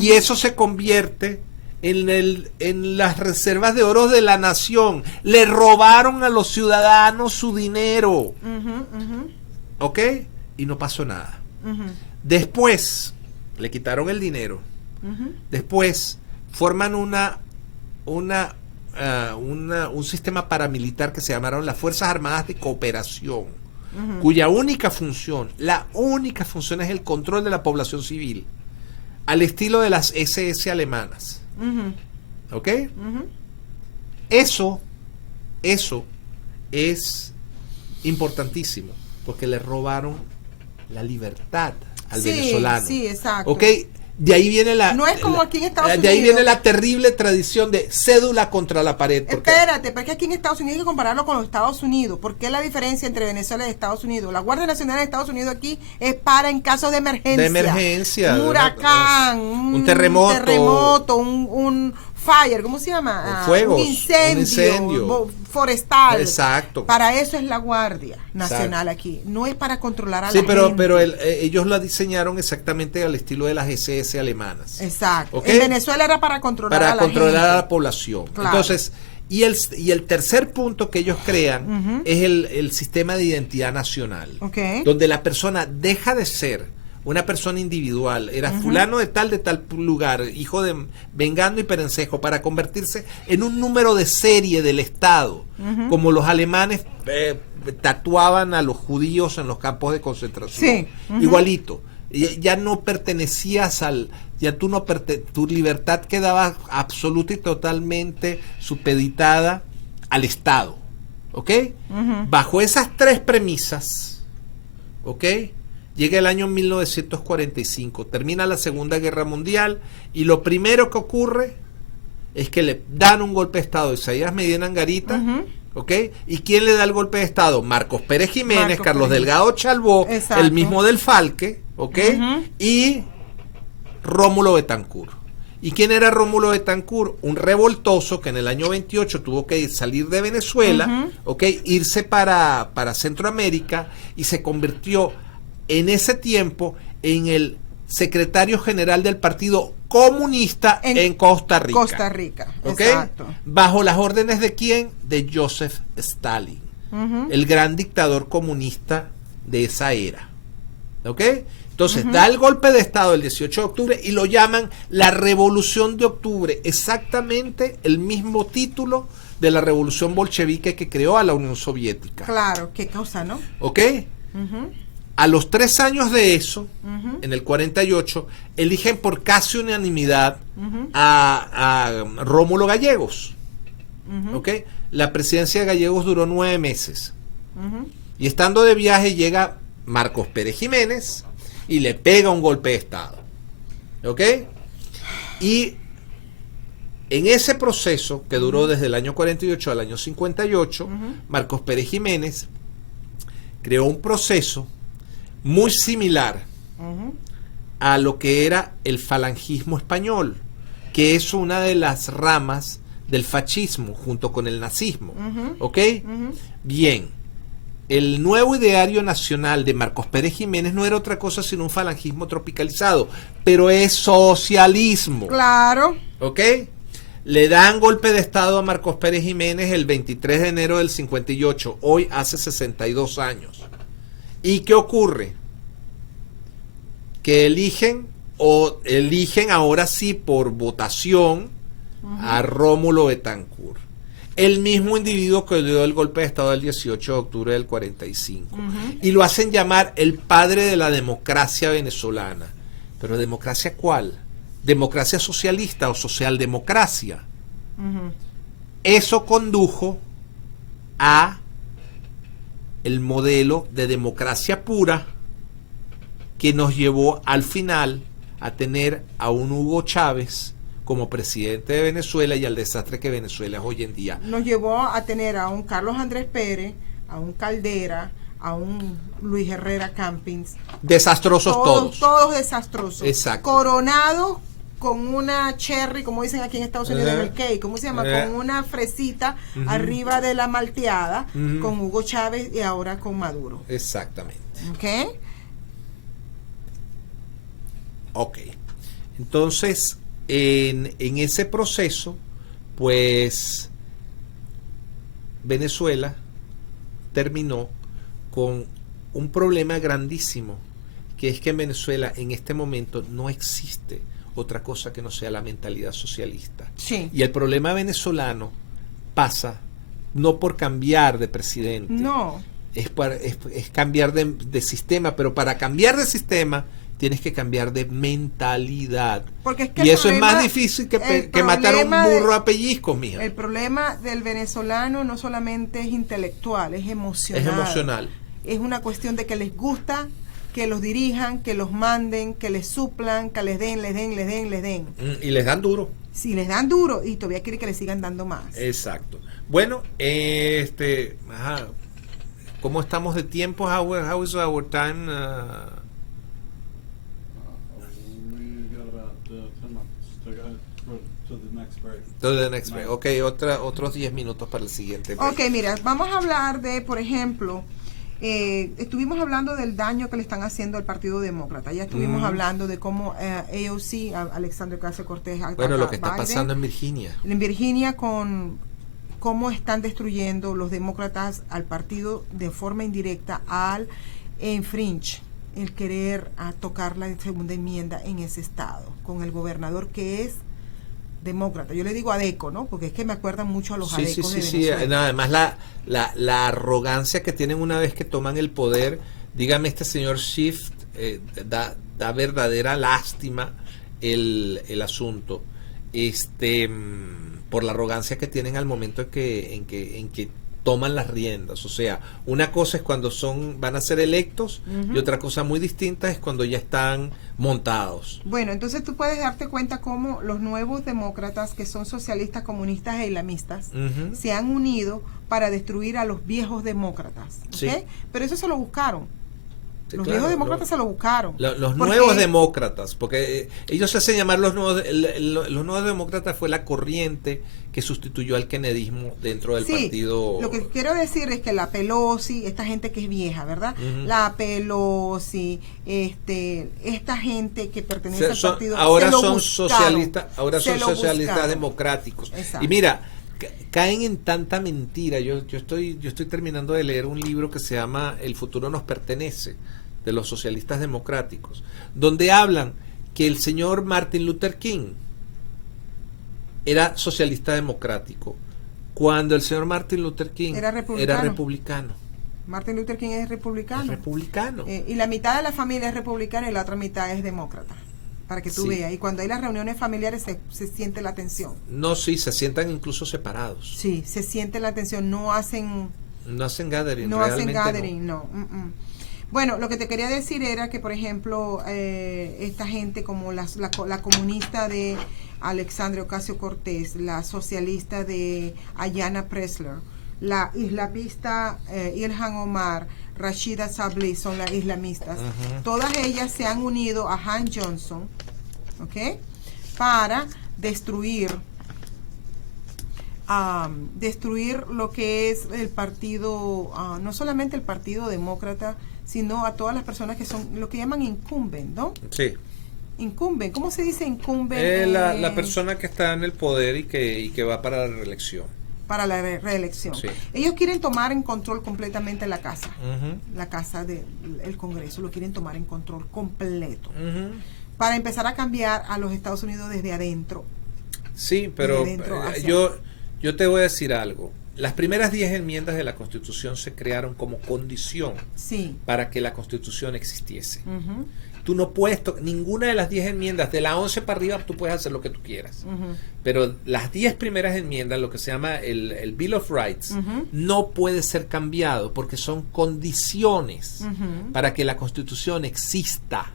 Y eso se convierte en las reservas de oro de la nación. Le robaron a los ciudadanos su dinero. ¿Ok? Y no pasó nada. Después le quitaron el dinero. Después forman un sistema paramilitar que se llamaron las Fuerzas Armadas de Cooperación, cuya la única función es el control de la población civil, al estilo de las SS alemanas. ¿Ok? Eso es importantísimo, porque le robaron la libertad al venezolano. Sí, exacto. ¿Ok? De ahí viene no es como aquí en Estados Unidos. De ahí viene la terrible tradición de cédula contra la pared. Espérate, porque aquí en Estados Unidos hay que compararlo con los Estados Unidos. ¿Por qué la diferencia entre Venezuela y Estados Unidos? La Guardia Nacional de Estados Unidos aquí es para en casos de emergencia. Un huracán, un terremoto, un fire, ¿cómo se llama? Un incendio forestal. Exacto. Para eso es la Guardia Nacional aquí. No es para controlar a la gente. Sí, pero ellos la diseñaron exactamente al estilo de las SS alemanas. Exacto. ¿Okay? En Venezuela era para controlar a la gente. A la población. Claro. Entonces, y el tercer punto que ellos crean es el sistema de identidad nacional. Donde la persona deja de ser una persona individual, era fulano de tal lugar, hijo de Vengando y Perencejo, para convertirse en un número de serie del Estado, como los alemanes tatuaban a los judíos en los campos de concentración. Igualito. Ya no pertenecías tu libertad quedaba absoluta y totalmente supeditada al Estado. ¿Ok? Bajo esas tres premisas, ¿ok?, llega el año 1945, termina la Segunda Guerra Mundial y lo primero que ocurre es que le dan un golpe de Estado a Isaías Medina Angarita, ¿ok? ¿Y quién le da el golpe de Estado? Marcos Pérez Jiménez, Carlos Delgado Chalbó, el mismo del Falque, ¿ok? Y Rómulo Betancourt. ¿Y quién era Rómulo Betancourt? Un revoltoso que en el año 28 tuvo que salir de Venezuela, ¿ok?, irse para Centroamérica y se convirtió en ese tiempo en el secretario general del Partido Comunista en Costa Rica. Costa Rica, ¿okay? Exacto. ¿Bajo las órdenes de quién? De Joseph Stalin, el gran dictador comunista de esa era. ¿Ok? Entonces, da el golpe de Estado el 18 de octubre y lo llaman la Revolución de Octubre, exactamente el mismo título de la revolución bolchevique que creó a la Unión Soviética. Claro, qué cosa, ¿no? ¿Ok? A los 3 años de eso, en el 48, eligen por casi unanimidad a Rómulo Gallegos. ¿Ok? La presidencia de Gallegos duró 9 meses. Y estando de viaje llega Marcos Pérez Jiménez y le pega un golpe de Estado. ¿Ok? Y en ese proceso, que duró desde el año 48 al año 58, Marcos Pérez Jiménez creó un proceso muy similar a lo que era el falangismo español, que es una de las ramas del fascismo junto con el nazismo. ¿Ok? Bien, el nuevo ideario nacional de Marcos Pérez Jiménez no era otra cosa sino un falangismo tropicalizado, pero es socialismo. Claro. ¿Ok? Le dan golpe de Estado a Marcos Pérez Jiménez el 23 de enero del 58, hoy hace 62 años. ¿Y qué ocurre? Que eligen ahora sí por votación a Rómulo Betancourt. el mismo individuo que dio el golpe de Estado el 18 de octubre del 45. Y lo hacen llamar el padre de la democracia venezolana. ¿Pero democracia cuál? ¿Democracia socialista o socialdemocracia? Eso condujo a el modelo de democracia pura que nos llevó al final a tener a un Hugo Chávez como presidente de Venezuela y al desastre que Venezuela es hoy en día. Nos llevó a tener a un Carlos Andrés Pérez, a un Caldera, a un Luis Herrera Campins. Desastrosos todos. Todos desastrosos. Exacto. Coronados con una cherry, como dicen aquí en Estados Unidos, en el cake, ¿cómo se llama? Con una fresita arriba de la malteada, con Hugo Chávez y ahora con Maduro. Exactamente. Ok. Entonces, en ese proceso, pues Venezuela terminó con un problema grandísimo, que es que en Venezuela en este momento no existe otra cosa que no sea la mentalidad socialista. Sí. Y el problema venezolano pasa no por cambiar de presidente, no, es cambiar de sistema, pero para cambiar de sistema tienes que cambiar de mentalidad. Porque es que y eso es más difícil que matar a un burro a pellizcos, mija. El problema del venezolano no solamente es intelectual, es emocional. Es emocional. Es una cuestión de que les gusta que los dirijan, que los manden, que les suplan, que les den. Y les dan duro. Sí, les dan duro y todavía quiere que les sigan dando más. Exacto. Bueno, ¿cómo estamos de tiempo? How is our time? To the next break. Ok, otros 10 minutos para el siguiente break. Ok, mira, vamos a hablar de, por ejemplo, estuvimos hablando del daño que le están haciendo al Partido Demócrata. Ya estuvimos hablando de cómo AOC, Alexandria Ocasio-Cortez, bueno, lo que está pasando en Virginia. En Virginia, con cómo están destruyendo los demócratas al partido de forma indirecta al infringe, el querer tocar la segunda enmienda en ese estado, con el gobernador que es demócrata. Yo le digo ADECO, ¿no? Porque es que me acuerdan mucho a los ADECOs de Venezuela. Sí. Además la arrogancia que tienen una vez que toman el poder, dígame, este señor Schiff, da verdadera lástima el asunto. Por la arrogancia que tienen al momento en que toman las riendas. O sea, una cosa es cuando van a ser electos y otra cosa muy distinta es cuando ya están montados. Bueno, entonces tú puedes darte cuenta cómo los nuevos demócratas, que son socialistas, comunistas e islamistas, se han unido para destruir a los viejos demócratas. ¿Okay? Sí. Pero eso se lo buscaron. Sí, los viejos demócratas se lo buscaron. Los nuevos demócratas, porque ellos se hacen llamar los nuevos demócratas, fue la corriente que sustituyó al kenedismo dentro del partido. Lo que quiero decir es que la Pelosi, esta gente que es vieja, ¿verdad? La Pelosi, esta gente que pertenece al partido, ahora son socialistas, democráticos. Exacto. Y mira, caen en tanta mentira. Yo estoy terminando de leer un libro que se llama El futuro nos pertenece, de los socialistas democráticos, donde hablan que el señor Martin Luther King era socialista democrático, cuando el señor Martin Luther King era republicano. Martin Luther King es republicano. Es republicano. Y la mitad de la familia es republicana y la otra mitad es demócrata. Para que tú veas. Y cuando hay las reuniones familiares se siente la tensión. No, sí, se sientan incluso separados. Sí, se siente la tensión. No hacen gathering. No hacen gathering, no. Bueno, lo que te quería decir era que, por ejemplo, esta gente como la comunista de Alexandria Ocasio-Cortez, la socialista de Ayanna Pressley, la islamista Ilhan Omar, Rashida Sabli, son las islamistas. Todas ellas se han unido a Han Johnson, ¿ok? Para destruir lo que es el partido, no solamente el Partido Demócrata, sino a todas las personas que son lo que llaman incumbent, ¿no? Sí. Incumbent, ¿cómo se dice incumbent? La persona que está en el poder y que va para la reelección. Para la reelección. Sí. Ellos quieren tomar en control completamente la casa. La casa del Congreso, lo quieren tomar en control completo. Para empezar a cambiar a los Estados Unidos desde adentro. Sí, pero Yo te voy a decir algo. Las primeras 10 enmiendas de la Constitución se crearon como condición para que la Constitución existiese. Tú no puedes, ninguna de las 10 enmiendas, de la 11 para arriba, tú puedes hacer lo que tú quieras. Pero las 10 primeras enmiendas, lo que se llama el Bill of Rights, no puede ser cambiado porque son condiciones para que la Constitución exista.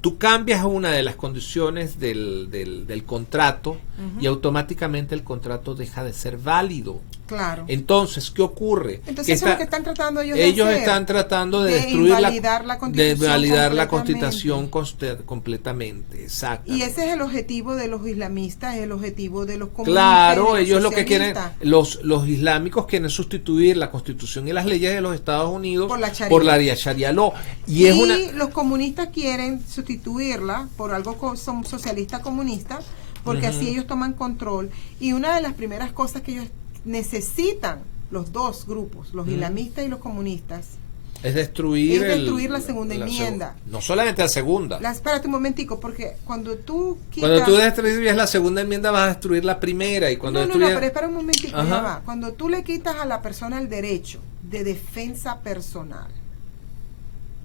Tú cambias una de las condiciones del contrato y automáticamente el contrato deja de ser válido. Claro. Entonces, ¿qué ocurre? Entonces, eso es lo que están tratando ellos hacer, están tratando de destruir invalidar la Constitución completamente. Exacto. Y ese es el objetivo de los islamistas, es el objetivo de los comunistas. Claro, ellos lo que quieren, los islámicos quieren sustituir la Constitución y las leyes de los Estados Unidos por la Sharia Law. Y los comunistas quieren sustituirla por algo socialista comunista, porque así ellos toman control. Y una de las primeras cosas que ellos necesitan, los dos grupos, los islamistas y los comunistas, es destruir la segunda enmienda. No solamente la segunda. Espérate un momentico, porque cuando tú destruyes la segunda enmienda vas a destruir la primera. Y cuando pero espera un momentico, ya va. Cuando tú le quitas a la persona el derecho de defensa personal,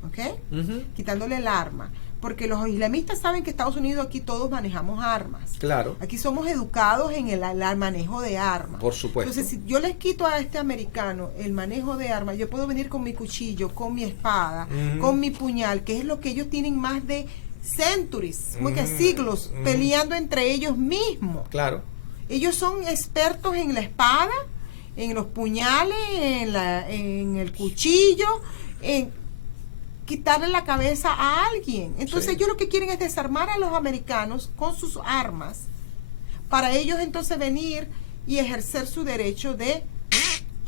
¿ok? Quitándole el arma. Porque los islamistas saben que Estados Unidos aquí todos manejamos armas. Claro. Aquí somos educados en el manejo de armas. Por supuesto. Entonces, si yo les quito a este americano el manejo de armas, yo puedo venir con mi cuchillo, con mi espada, con mi puñal, que es lo que ellos tienen más de centuries, como que siglos, peleando entre ellos mismos. Claro. Ellos son expertos en la espada, en los puñales, en el cuchillo, en quitarle la cabeza a alguien. Entonces ellos lo que quieren es desarmar a los americanos con sus armas para ellos entonces venir y ejercer su derecho de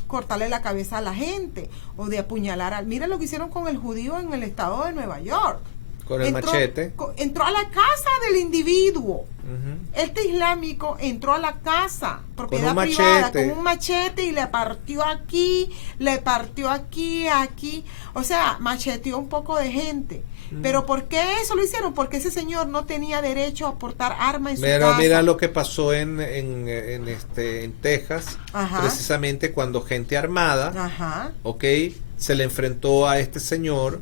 cortarle la cabeza a la gente o de apuñalar mira lo que hicieron con el judío en el estado de Nueva York. Con el machete. Entró a la casa del individuo. Este islámico entró a la casa, propiedad privada, con un machete y le partió aquí, aquí. O sea, macheteó un poco de gente. ¿Pero por qué eso lo hicieron? Porque ese señor no tenía derecho a portar armas en su casa. Mira lo que pasó en Texas, precisamente cuando gente armada, se le enfrentó a este señor,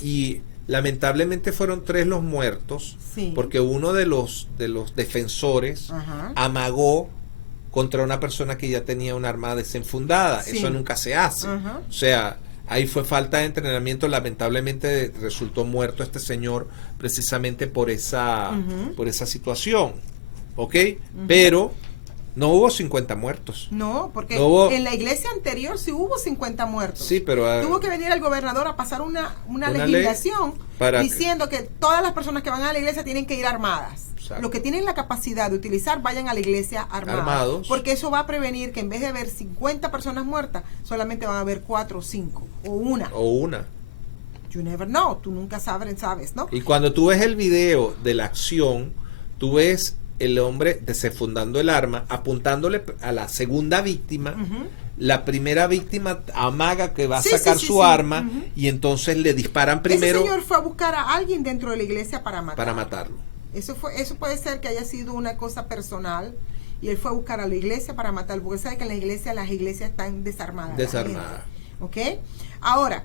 y lamentablemente fueron 3 los muertos, porque uno de los defensores amagó contra una persona que ya tenía un arma desenfundada. Eso nunca se hace. O sea, ahí fue falta de entrenamiento. Lamentablemente resultó muerto este señor precisamente por esa situación. Pero no hubo 50 muertos. No, porque en la iglesia anterior sí hubo 50 muertos. Sí, pero tuvo que venir el gobernador a pasar una legislación diciendo que todas las personas que van a la iglesia tienen que ir armadas. Exacto. Los que tienen la capacidad de utilizar, vayan a la iglesia armados. Porque eso va a prevenir que en vez de haber 50 personas muertas, solamente van a haber 4 o 5 o una. You never know, tú nunca sabes, ¿no? Y cuando tú ves el video de la acción, tú ves el hombre desenfundando el arma, apuntándole a la segunda víctima. La primera víctima amaga que va a sacar su arma y entonces le disparan primero. Ese señor fue a buscar a alguien dentro de la iglesia para matarlo. Eso puede ser que haya sido una cosa personal y él fue a buscar a la iglesia para matarlo, porque sabe que en las iglesias están desarmadas. ¿Ok? Ahora.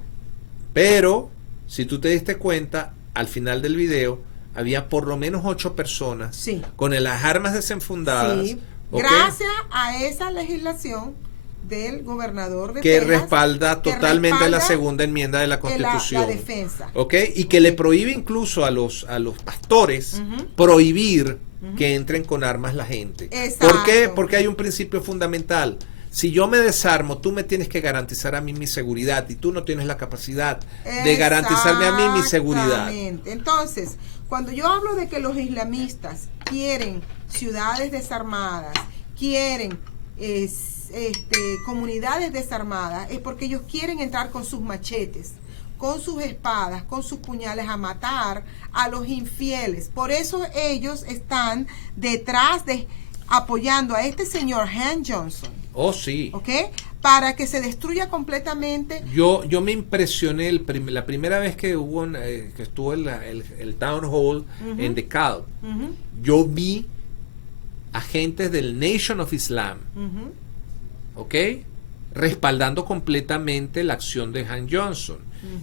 Pero, si tú te diste cuenta, al final del video había por lo menos 8 personas con las armas desenfundadas. Gracias a esa legislación del gobernador de que Texas, respalda totalmente la segunda enmienda de la Constitución. La defensa. Y que le prohíbe incluso a los pastores prohibir que entren con armas la gente. Exacto. ¿Por qué? Porque hay un principio fundamental. Si yo me desarmo, tú me tienes que garantizar a mí mi seguridad y tú no tienes la capacidad de garantizarme a mí mi seguridad. Entonces, cuando yo hablo de que los islamistas quieren ciudades desarmadas, quieren comunidades desarmadas, es porque ellos quieren entrar con sus machetes, con sus espadas, con sus puñales a matar a los infieles. Por eso ellos están detrás apoyando a este señor Han Johnson. Oh, sí. Para que se destruya completamente. Yo me impresioné la primera vez que que estuvo el Town Hall en DeKalb. Yo vi agentes del Nation of Islam, ¿ok? Respaldando completamente la acción de Han Johnson.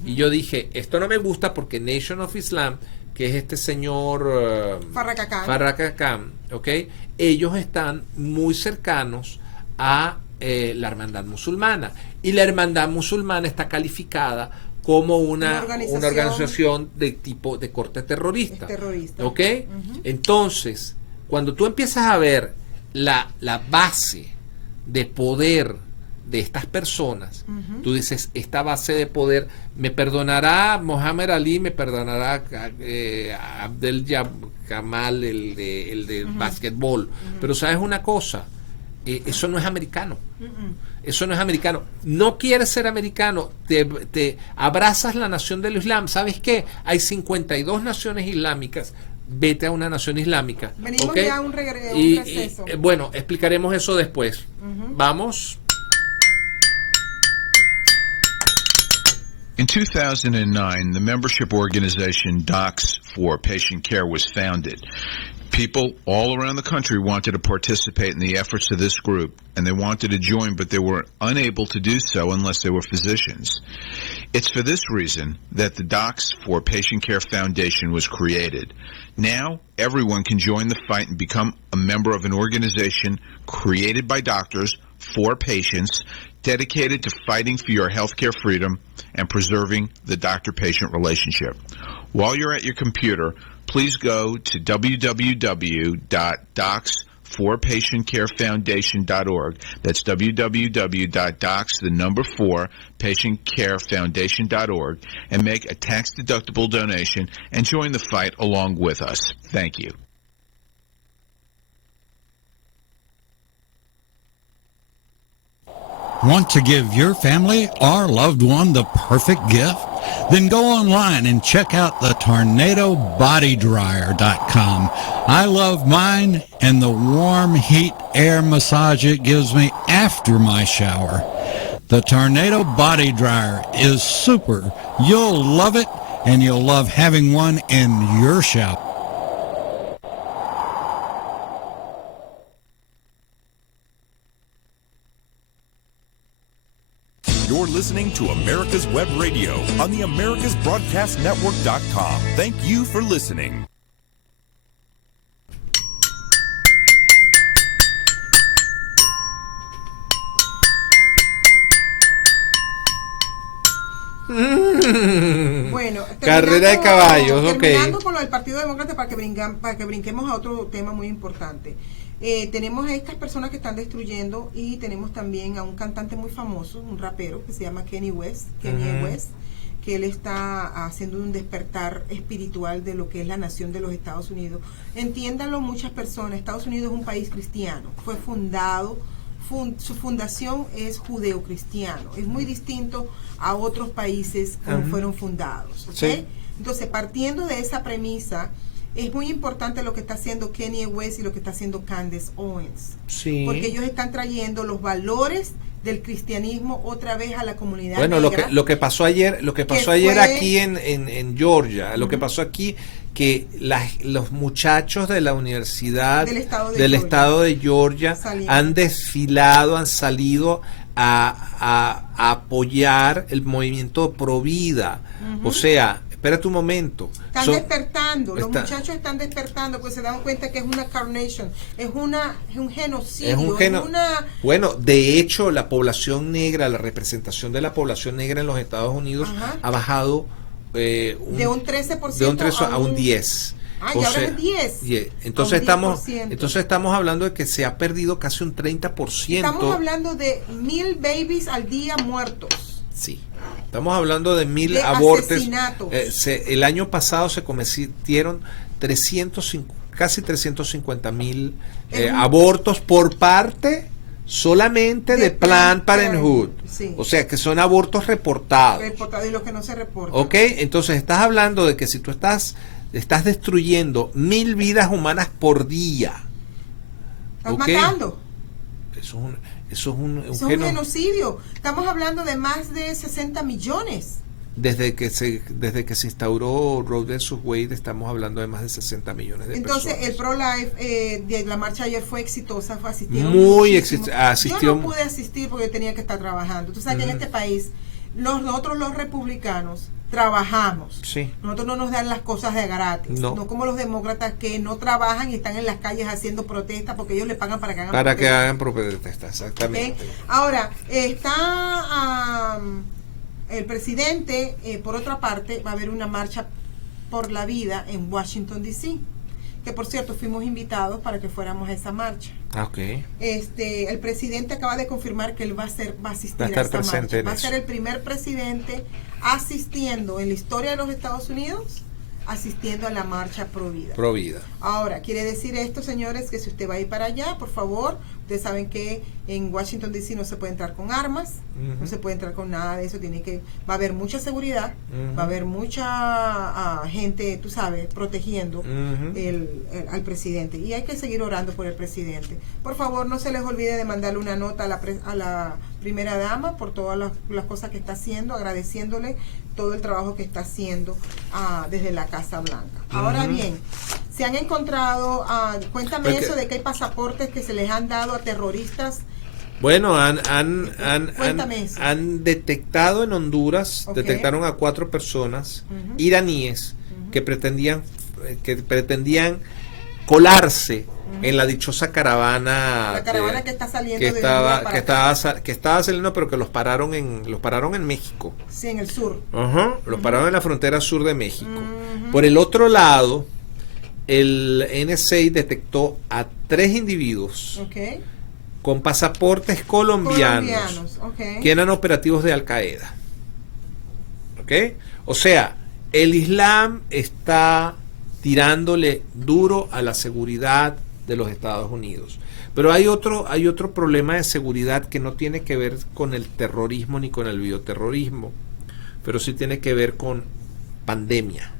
Y yo dije, esto no me gusta porque Nation of Islam, que es este señor Farrakhan, ¿ok? Ellos están muy cercanos a la hermandad musulmana. Y la hermandad musulmana está calificada como una organización de tipo de corte terrorista. ¿Ok? Entonces, cuando tú empiezas a ver la base de poder de estas personas, tú dices, esta base de poder, me perdonará Muhammad Ali, me perdonará Abdel Kamal, el de básquetbol, pero ¿sabes una cosa? Eso no es americano. Eso no es americano. No quieres ser americano, te abrazas la nación del Islam. ¿Sabes qué? Hay 52 naciones islámicas. Vete a una nación islámica. Venimos ¿Okay? ya a un receso. Bueno, explicaremos eso después. Vamos. In 2009, the membership organization Docs for Patient Care was founded. People all around the country wanted to participate in the efforts of this group, and they wanted to join, but they were unable to do so unless they were physicians. It's for this reason that the Docs for Patient Care Foundation was created. Now, everyone can join the fight and become a member of an organization created by doctors for patients, dedicated to fighting for your healthcare freedom and preserving the doctor-patient relationship. While you're at your computer, please go to www.docs4patientcarefoundation.org. That's www.docs4patientcarefoundation.org and make a tax-deductible donation and join the fight along with us. Thank you. Want to give your family or loved one the perfect gift? Then go online and check out the TornadoBodyDryer.com. I love mine and the warm heat air massage it gives me after my shower. The Tornado Body Dryer is super. You'll love it, and you'll love having one in your shower. You're listening to America's Web Radio on the AmericasBroadcastNetwork.com. Thank you for listening. Bueno, carrera de caballos, terminando con lo del Partido Demócrata para que brinquemos a otro tema muy importante. Tenemos a estas personas que están destruyendo y tenemos también a un cantante muy famoso, un rapero que se llama Kanye West, que él está haciendo un despertar espiritual de lo que es la nación de los Estados Unidos. Entiéndanlo muchas personas, Estados Unidos es un país cristiano, fue fundado, su fundación es judeocristiano, es muy distinto a otros países como fueron fundados, ¿okay? Sí. Entonces, partiendo de esa premisa, es muy importante lo que está haciendo Kanye West y lo que está haciendo Candace Owens, porque ellos están trayendo los valores del cristianismo otra vez a la comunidad negra. Lo que pasó ayer aquí en Georgia, lo que pasó aquí, que los muchachos de la universidad del estado de Georgia han desfilado, han salido a apoyar el movimiento Pro Vida. O sea, espérate un momento. Están despertando, los muchachos están despertando, pues se dan cuenta que es una carnation, es un genocidio, Bueno, de hecho, la población negra, la representación de la población negra en los Estados Unidos ha bajado de un 13% a un 10%. Y ahora es 10. Entonces estamos hablando de que se ha perdido casi un 30%. Estamos hablando de 1,000 babies al día muertos. Sí. Estamos hablando de 1,000 abortos. El año pasado se cometieron casi 350,000 abortos por parte solamente de Planned Parenthood. Sí. O sea, que son abortos reportados. Y los que no se reportan. ¿Ok? Entonces estás hablando de que si tú estás destruyendo 1,000 vidas humanas por día. Estás matando. Eso es un genocidio. Estamos hablando de más de 60 millones Desde que se instauró Roe vs. Wade estamos hablando de más de 60 millones de personas. Entonces, el pro-life de la marcha ayer fue exitosa, muy exitosa. Yo no pude asistir porque tenía que estar trabajando. Tú sabes que en este país, nosotros los republicanos trabajamos. Sí. Nosotros no nos dan las cosas de gratis. No como los demócratas que no trabajan y están en las calles haciendo protestas porque ellos le pagan para que hagan protestas. Exactamente. ¿Okay? Ahora, está... el presidente, por otra parte, va a haber una marcha por la vida en Washington, D.C., que por cierto fuimos invitados para que fuéramos a esa marcha. Okay. El presidente acaba de confirmar que él va a asistir a esa marcha. Va a ser el primer presidente asistiendo en la historia de los Estados Unidos, asistiendo a la marcha Pro Vida. Ahora, quiere decir esto, señores, que si usted va a ir para allá, por favor, ustedes saben que en Washington D.C. no se puede entrar con armas, no se puede entrar con nada de eso, va a haber mucha seguridad, va a haber mucha gente, tú sabes, protegiendo al presidente, y hay que seguir orando por el presidente. Por favor, no se les olvide de mandarle una nota a la primera dama por todas las cosas que está haciendo, agradeciéndole todo el trabajo que está haciendo desde la Casa Blanca. Ahora bien, se han encontrado, cuéntame eso de que hay pasaportes que se les han dado a terroristas. Bueno, han detectado en Honduras, detectaron a 4 personas iraníes que pretendían colarse en la dichosa caravana, la caravana que está saliendo que estaba saliendo, pero que los pararon en México. Sí, en el sur. Los pararon en la frontera sur de México. Por el otro lado, el NSA detectó a 3 individuos con pasaportes colombianos que eran operativos de Al Qaeda. O sea, el Islam está tirándole duro a la seguridad de los Estados Unidos. Pero hay otro problema de seguridad que no tiene que ver con el terrorismo ni con el bioterrorismo, pero sí tiene que ver con pandemia,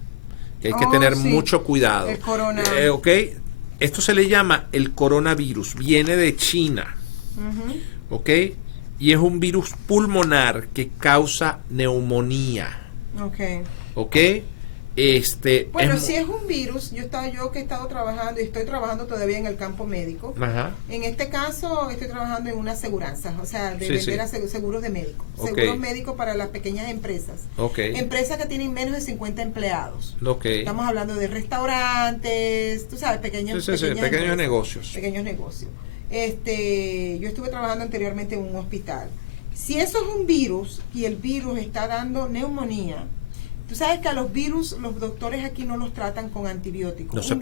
que hay que tener mucho cuidado. El corona. Esto se le llama el coronavirus, viene de China, y es un virus pulmonar que causa neumonía. Bueno, si es un virus, yo que he estado trabajando y estoy trabajando todavía en el campo médico. En este caso estoy trabajando en una aseguranza, o sea, de vender seguros de médicos, seguros médicos para las pequeñas empresas, empresas que tienen menos de 50 empleados. Estamos hablando de restaurantes, tú sabes, pequeños negocios. Pequeños negocios. Yo estuve trabajando anteriormente en un hospital. Si eso es un virus y el virus está dando neumonía, tú sabes que a los virus, los doctores aquí no los tratan con antibióticos. No se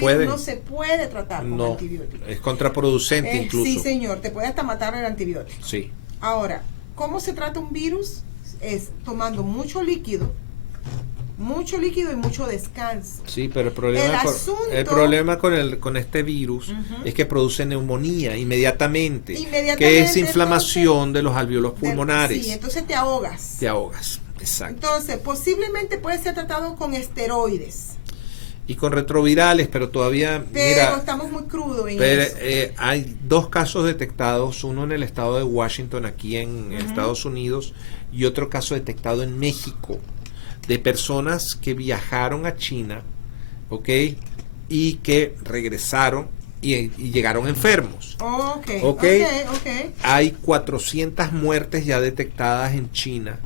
puede tratar con antibióticos. Es contraproducente incluso. Sí, señor, te puede hasta matar el antibiótico. Sí. Ahora, ¿cómo se trata un virus? Es tomando mucho líquido y mucho descanso. Sí, pero el problema con este virus es que produce neumonía inmediatamente, que es inflamación de los alvéolos pulmonares. Sí, entonces te ahogas. Exacto. Entonces, posiblemente puede ser tratado con esteroides. Y con retrovirales, pero todavía... Pero estamos muy crudos en eso. Hay 2 casos detectados, uno en el estado de Washington, aquí en Estados Unidos, y otro caso detectado en México, de personas que viajaron a China, y que regresaron y llegaron enfermos. Hay 400 muertes ya detectadas en China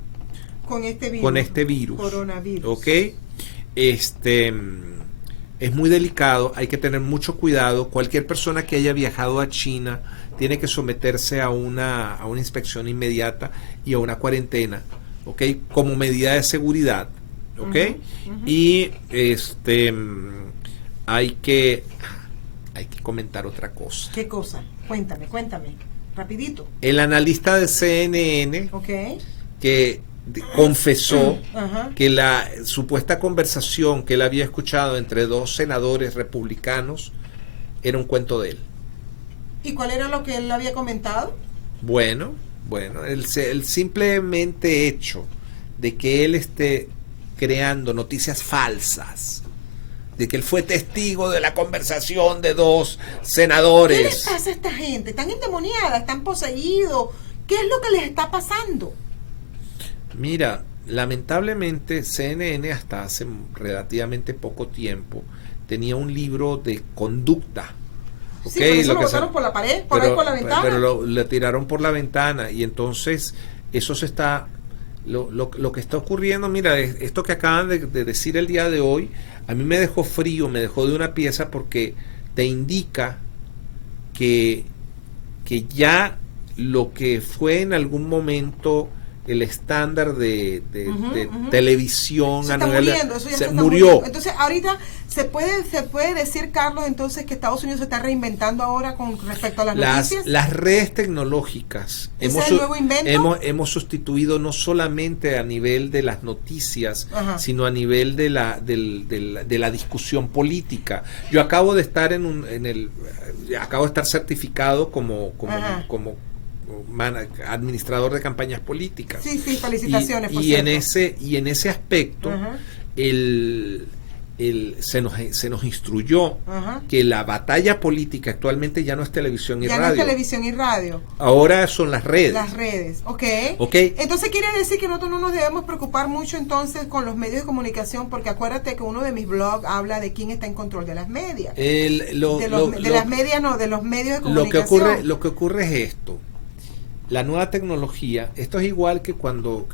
con este virus. Coronavirus. Es muy delicado, hay que tener mucho cuidado. Cualquier persona que haya viajado a China tiene que someterse a una inspección inmediata y a una cuarentena, como medida de seguridad, y hay que comentar otra cosa. ¿Qué cosa? Cuéntame, rapidito. El analista de CNN que confesó que la supuesta conversación que él había escuchado entre 2 senadores republicanos era un cuento de él. ¿Y cuál era lo que él había comentado? Bueno, el simplemente hecho de que él esté creando noticias falsas, de que él fue testigo de la conversación de 2 senadores. ¿Qué les pasa a esta gente? ¿Están endemoniadas? ¿Están poseídos? ¿Qué es lo que les está pasando? Mira, lamentablemente CNN hasta hace relativamente poco tiempo tenía un libro de conducta. Sí, por eso lo botaron por la pared, ahí por la ventana. Pero lo tiraron por la ventana y entonces eso se está... Lo que está ocurriendo, mira, esto que acaban de decir el día de hoy, a mí me dejó frío, me dejó de una pieza porque te indica que ya lo que fue en algún momento el estándar de televisión se a está nivel muriendo, eso ya se está murió. muriendo. Entonces ahorita se puede decir, Carlos, entonces que Estados Unidos se está reinventando ahora con respecto a las noticias. Las redes tecnológicas ¿Ese es el nuevo invento? hemos sustituido no solamente a nivel de las noticias, sino a nivel de la discusión política. Yo acabo de estar acabo de estar certificado como administrador de campañas políticas. Sí, felicitaciones. Y en ese aspecto, se nos instruyó que la batalla política actualmente ya no es televisión y radio. Ya no es televisión y radio. Ahora son las redes. Las redes, okay. Entonces quiere decir que nosotros no nos debemos preocupar mucho entonces con los medios de comunicación, porque acuérdate que uno de mis blogs habla de quién está en control de las medias. De los medios de comunicación. Lo que ocurre es esto. La nueva tecnología, esto es igual que cuando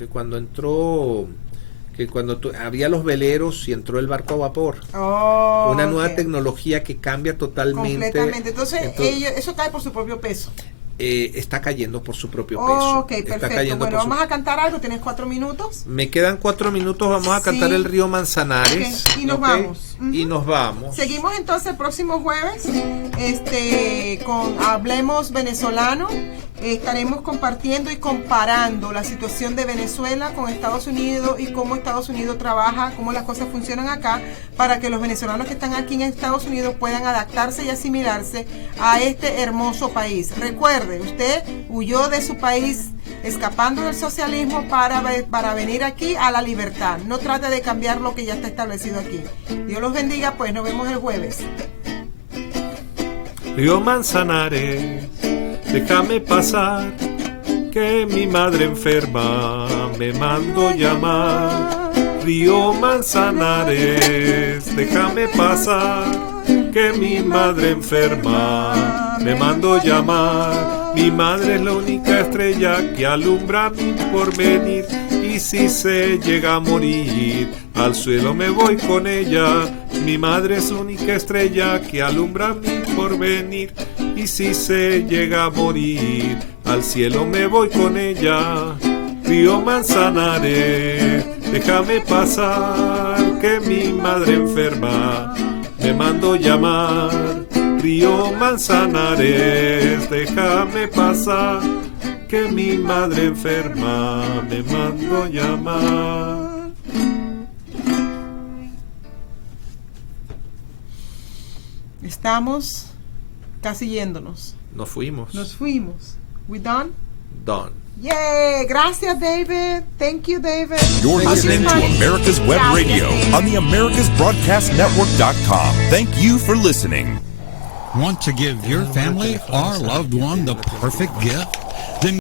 había los veleros y entró el barco a vapor. Una nueva tecnología que cambia totalmente. Completamente. Entonces eso cae por su propio peso. Está cayendo por su propio peso. Ok, perfecto. Bueno, vamos a cantar algo. ¿Tienes 4 minutos? Me quedan 4 minutos. Vamos a cantar el Río Manzanares. Y nos vamos. Y nos vamos. Seguimos entonces el próximo jueves con Hablemos Venezolano. Estaremos compartiendo y comparando la situación de Venezuela con Estados Unidos y cómo Estados Unidos trabaja, cómo las cosas funcionan acá, para que los venezolanos que están aquí en Estados Unidos puedan adaptarse y asimilarse a este hermoso país. Recuerde, usted huyó de su país escapando del socialismo para venir aquí a la libertad. No trate de cambiar lo que ya está establecido aquí. Dios los bendiga, pues nos vemos el jueves. Río Manzanares, déjame pasar, que mi madre enferma me mandó llamar. Río Manzanares, déjame pasar, que mi madre enferma me mandó llamar. Mi madre es la única estrella que alumbra mi porvenir, y si se llega a morir, al cielo me voy con ella. Mi madre es la única estrella que alumbra mi porvenir, y si se llega a morir, al cielo me voy con ella. Río Manzanares, déjame pasar, que mi madre enferma me mandó llamar. Río Manzanares, déjame pasar, que mi madre enferma me mandó llamar. Estamos casi yéndonos. Nos fuimos. We done? Done. Yay! Gracias, David. Thank you, David. You're listening to America's Web Radio on the AmericasBroadcastNetwork.com. Thank you for listening. Want to give your family or loved one the perfect gift?